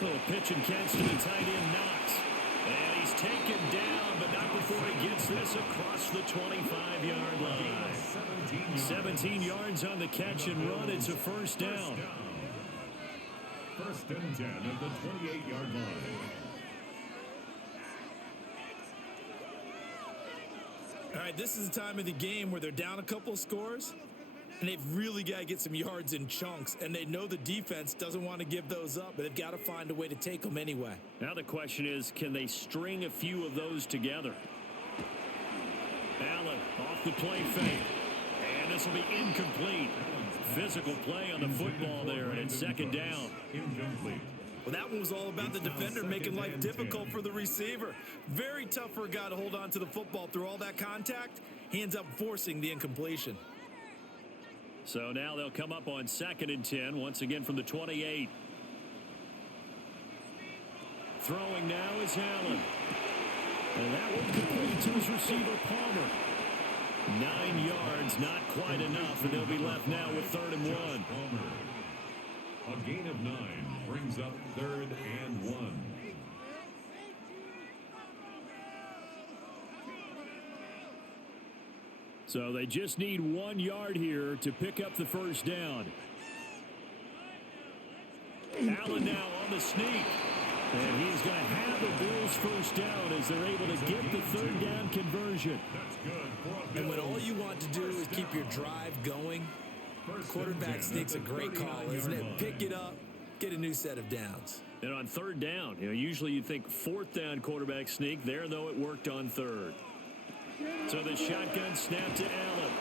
Little pitch and catch to the tight end, Knox. And he's taken down, but not before he gets this across the 25-yard line. 17 yards on the catch and run. It's a 1st down. 1st and 10 at the 28-yard line. All right, this is the time of the game where they're down a couple of scores, and they've really got to get some yards in chunks, and they know the defense doesn't want to give those up, but they've got to find a way to take them anyway. Now the question is, can they string a few of those together? Allen off the play fake, and this will be incomplete. Physical play on the football there, and it's 2nd down. Incomplete. Well, that one was all about the defender making life difficult for the receiver. Very tough for a guy to hold on to the football through all that contact. He ends up forcing the incompletion. So now they'll come up on 2nd and 10, once again from the 28. Throwing now is Allen. And that one complete to his receiver, Palmer. 9 yards, not quite enough, and they'll be left now with 3rd and 1. A gain of 9 brings up 3rd and 1. So they just need 1 yard here to pick up the 1st down. Allen now on the sneak. And he's going to have the Bills 1st down as they're able to get the 3rd down conversion. And when all you want to do is keep your drive going, quarterback sneak's a great call, isn't it? Pick it up, get a new set of downs. And on 3rd down, usually you think 4th down quarterback sneak. There, though, it worked on 3rd. So the shotgun snap to Allen.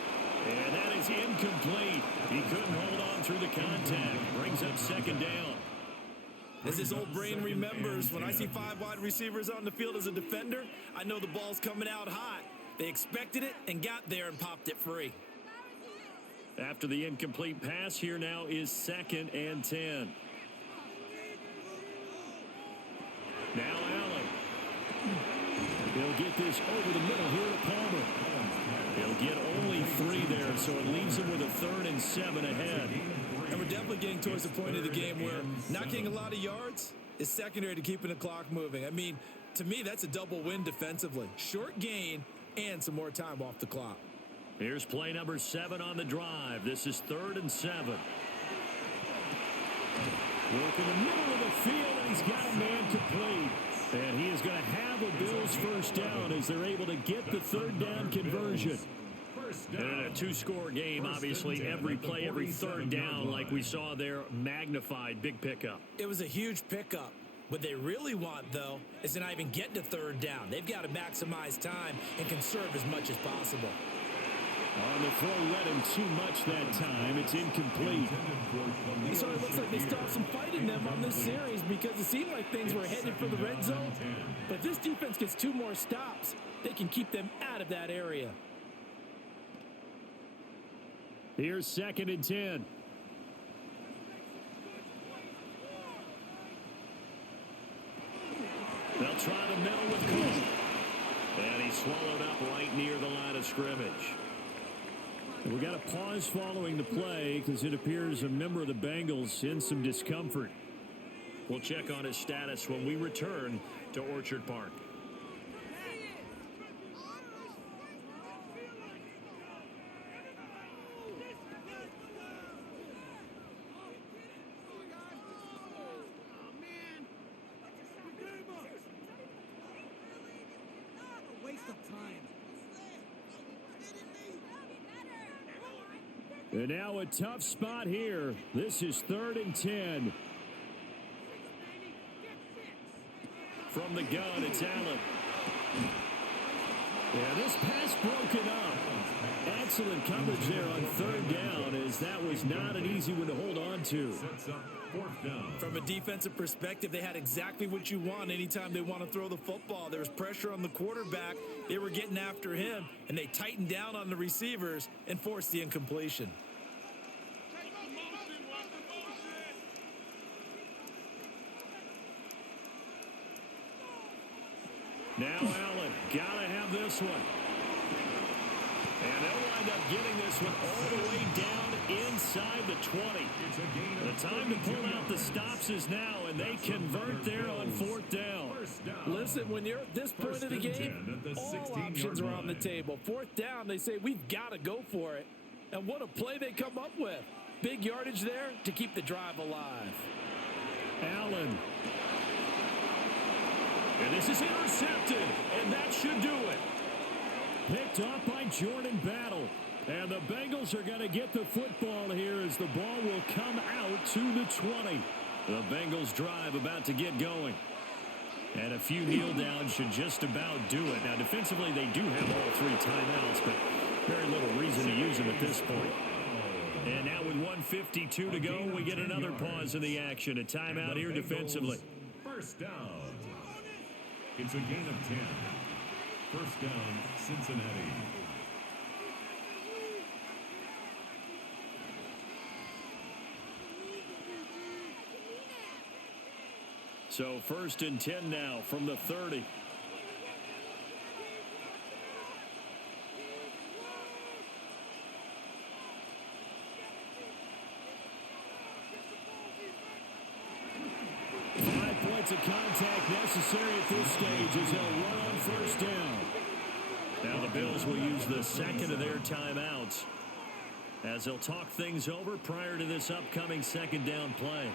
And that is incomplete. He couldn't hold on through the contact. Brings up 2nd down. As his old brain remembers, when I see 5 wide receivers on the field as a defender, I know the ball's coming out hot. They expected it and got there and popped it free. After the incomplete pass, here now is 2nd and 10. Now Allen. He'll get this over the middle here to Palmer. He'll get only 3 there, so it leaves him with a 3rd and 7 ahead. And we're definitely getting towards the point of the game where not getting a lot of yards is secondary to keeping the clock moving. I mean, to me, that's a double win defensively. Short gain and some more time off the clock. Here's play number 7 on the drive. This is 3rd and 7. Work in the middle of the field, and he's got a man complete. And he is going to have a Bills 1st down as they're able to get the 3rd down conversion. And in a 2-score game, obviously, every play, every 3rd down, like we saw there, magnified. Big pickup. It was a huge pickup. What they really want, though, is to not even get to 3rd down. They've got to maximize time and conserve as much as possible. On the throw, led him too much that time. It's incomplete. So it looks like they stopped some fight in them on this series because it seemed like things were headed for the red zone. But if this defense gets 2 more stops, they can keep them out of that area. Here's 2nd and 10. They'll try the middle with Cook. And he's swallowed up right near the line of scrimmage. We got a pause following the play because it appears a member of the Bengals in some discomfort. We'll check on his status when we return to Orchard Park. And now a tough spot here. This is 3rd and 10. From the gun, it's Allen. Yeah, this pass broken up. Excellent coverage there on 3rd down, as that was not an easy one to hold on to. From a defensive perspective, they had exactly what you want anytime they want to throw the football. There was pressure on the quarterback. They were getting after him, and they tightened down on the receivers and forced the incompletion. Now Allen, gotta have this one. And they'll wind up getting this one all the way down inside the 20. The time to pull out the stops is now, and they convert there on 4th down. Listen, when you're at this point of the game, all options are on the table. 4th down, they say, we've got to go for it. And what a play they come up with. Big yardage there to keep the drive alive. Allen. And this is intercepted, and that should do it. Picked off by Jordan Battle. And the Bengals are going to get the football here as the ball will come out to the 20. The Bengals drive about to get going. And a few kneel downs should just about do it. Now, defensively, they do have all 3 timeouts, but very little reason to use them at this point. And now with 1:52 to go, we get another pause in the action. A timeout here defensively. First down. It's a gain of 10. First down, Cincinnati. So 1st and 10 now from the 30. Of contact necessary at this stage as they'll run on 1st down. Now the Bills will use the second of their timeouts as they'll talk things over prior to this upcoming 2nd down play.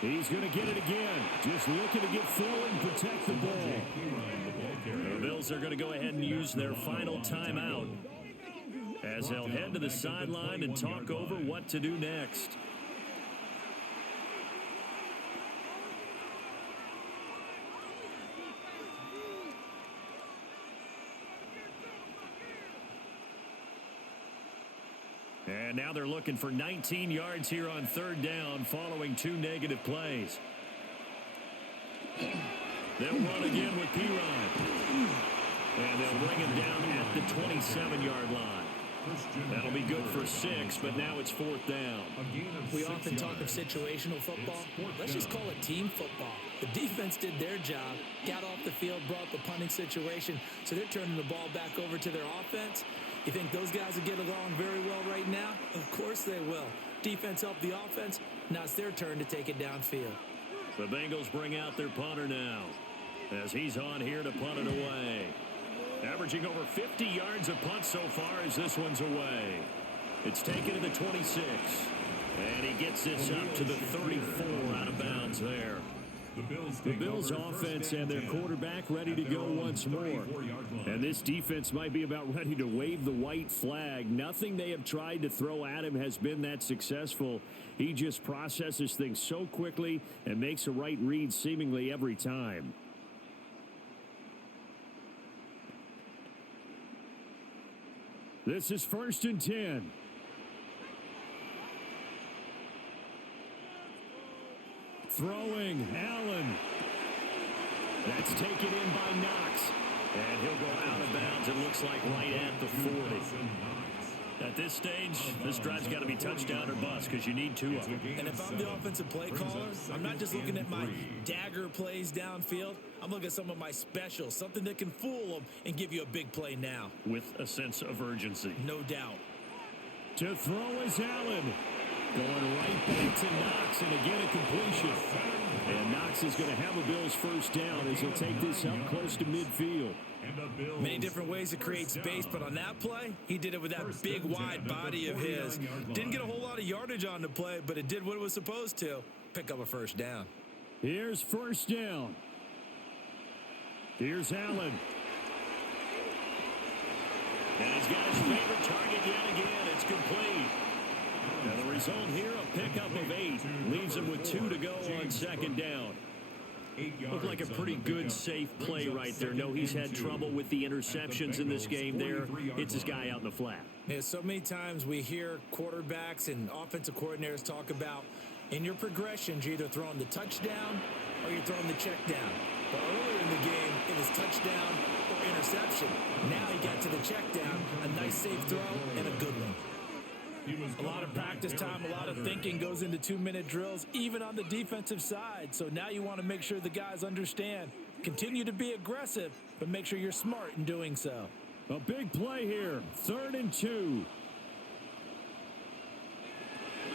He's going to get it again. Just looking to get forward and protect the ball. The Bills are going to go ahead and use their final timeout as they'll head to the sideline and talk over what to do next. And now they're looking for 19 yards here on 3rd down following 2 negative plays. They'll run again with P-Ryan. And they'll bring him down at the 27-yard line. That'll be good for 6, but now it's 4th down. We often talk of situational football. Let's just call it team football. The defense did their job, got off the field, brought the punting situation, so they're turning the ball back over to their offense. You think those guys will get along very well right now? Of course they will. Defense helped the offense. Now it's their turn to take it downfield. The Bengals bring out their punter now as he's on here to punt it away. Averaging over 50 yards a punt so far as this one's away. It's taken to the 26. And he gets this up to the 34 out of bounds there. The Bills offense and their quarterback ready to go once more. And this defense might be about ready to wave the white flag. Nothing they have tried to throw at him has been that successful. He just processes things so quickly and makes a right read seemingly every time. This is 1st and 10. Throwing, Allen. That's taken in by Knox. And he'll go out of bounds, it looks like right at the 40. At this stage, this drive's got to be touchdown or bust because you need 2 of them. And if I'm the offensive play caller, I'm not just looking at my dagger plays downfield. I'm looking at some of my specials, something that can fool them and give you a big play now. With a sense of urgency. No doubt. To throw is Allen. Going right back to Knox, and again a completion. And Knox is going to have a Bills 1st down as he'll take this up close to midfield. Many different ways to create space, but on that play, he did it with that big, wide body of his. Didn't get a whole lot of yardage on the play, but it did what it was supposed to. Pick up a 1st down. Here's 1st down. Here's Allen. And he's got his favorite target yet again. It's complete. Now the result here, a pickup of 8. Leaves him with 2 to go on 2nd down. Looked like a pretty good, safe play right there. No, he's had trouble with the interceptions in this game there. Hits his guy out in the flat. Yeah, so many times we hear quarterbacks and offensive coordinators talk about in your progressions, you're either throwing the touchdown or you're throwing the check down. But earlier in the game, it was touchdown or interception. Now he got to the check down, a nice safe throw, and a good one. A lot of practice time, a lot of thinking goes into 2-minute drills, even on the defensive side. So now you want to make sure the guys understand. Continue to be aggressive, but make sure you're smart in doing so. A big play here, 3rd and 2.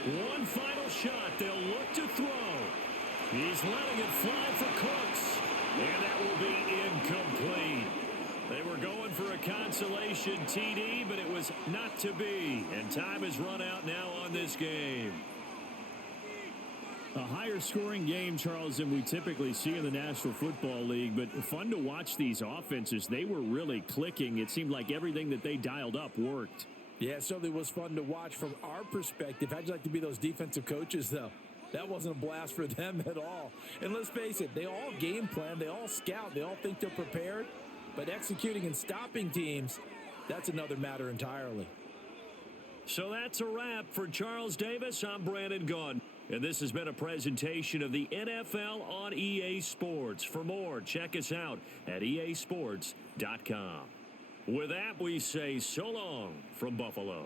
One final shot. They'll look to throw. He's letting it fly for Cooks. And that will be incomplete. They were going for a consolation TD, but it was not to be. And time has run out now on this game. A higher scoring game, Charles, than we typically see in the National Football League, but fun to watch these offenses. They were really clicking. It seemed like everything that they dialed up worked. Yeah, it certainly was fun to watch from our perspective. How'd you like to be those defensive coaches, though? That wasn't a blast for them at all. And let's face it, they all game plan, they all scout, they all think they're prepared. But executing and stopping teams, that's another matter entirely. So that's a wrap for Charles Davis. I'm Brandon Gunn. And this has been a presentation of the NFL on EA Sports. For more, check us out at easports.com. With that, we say so long from Buffalo.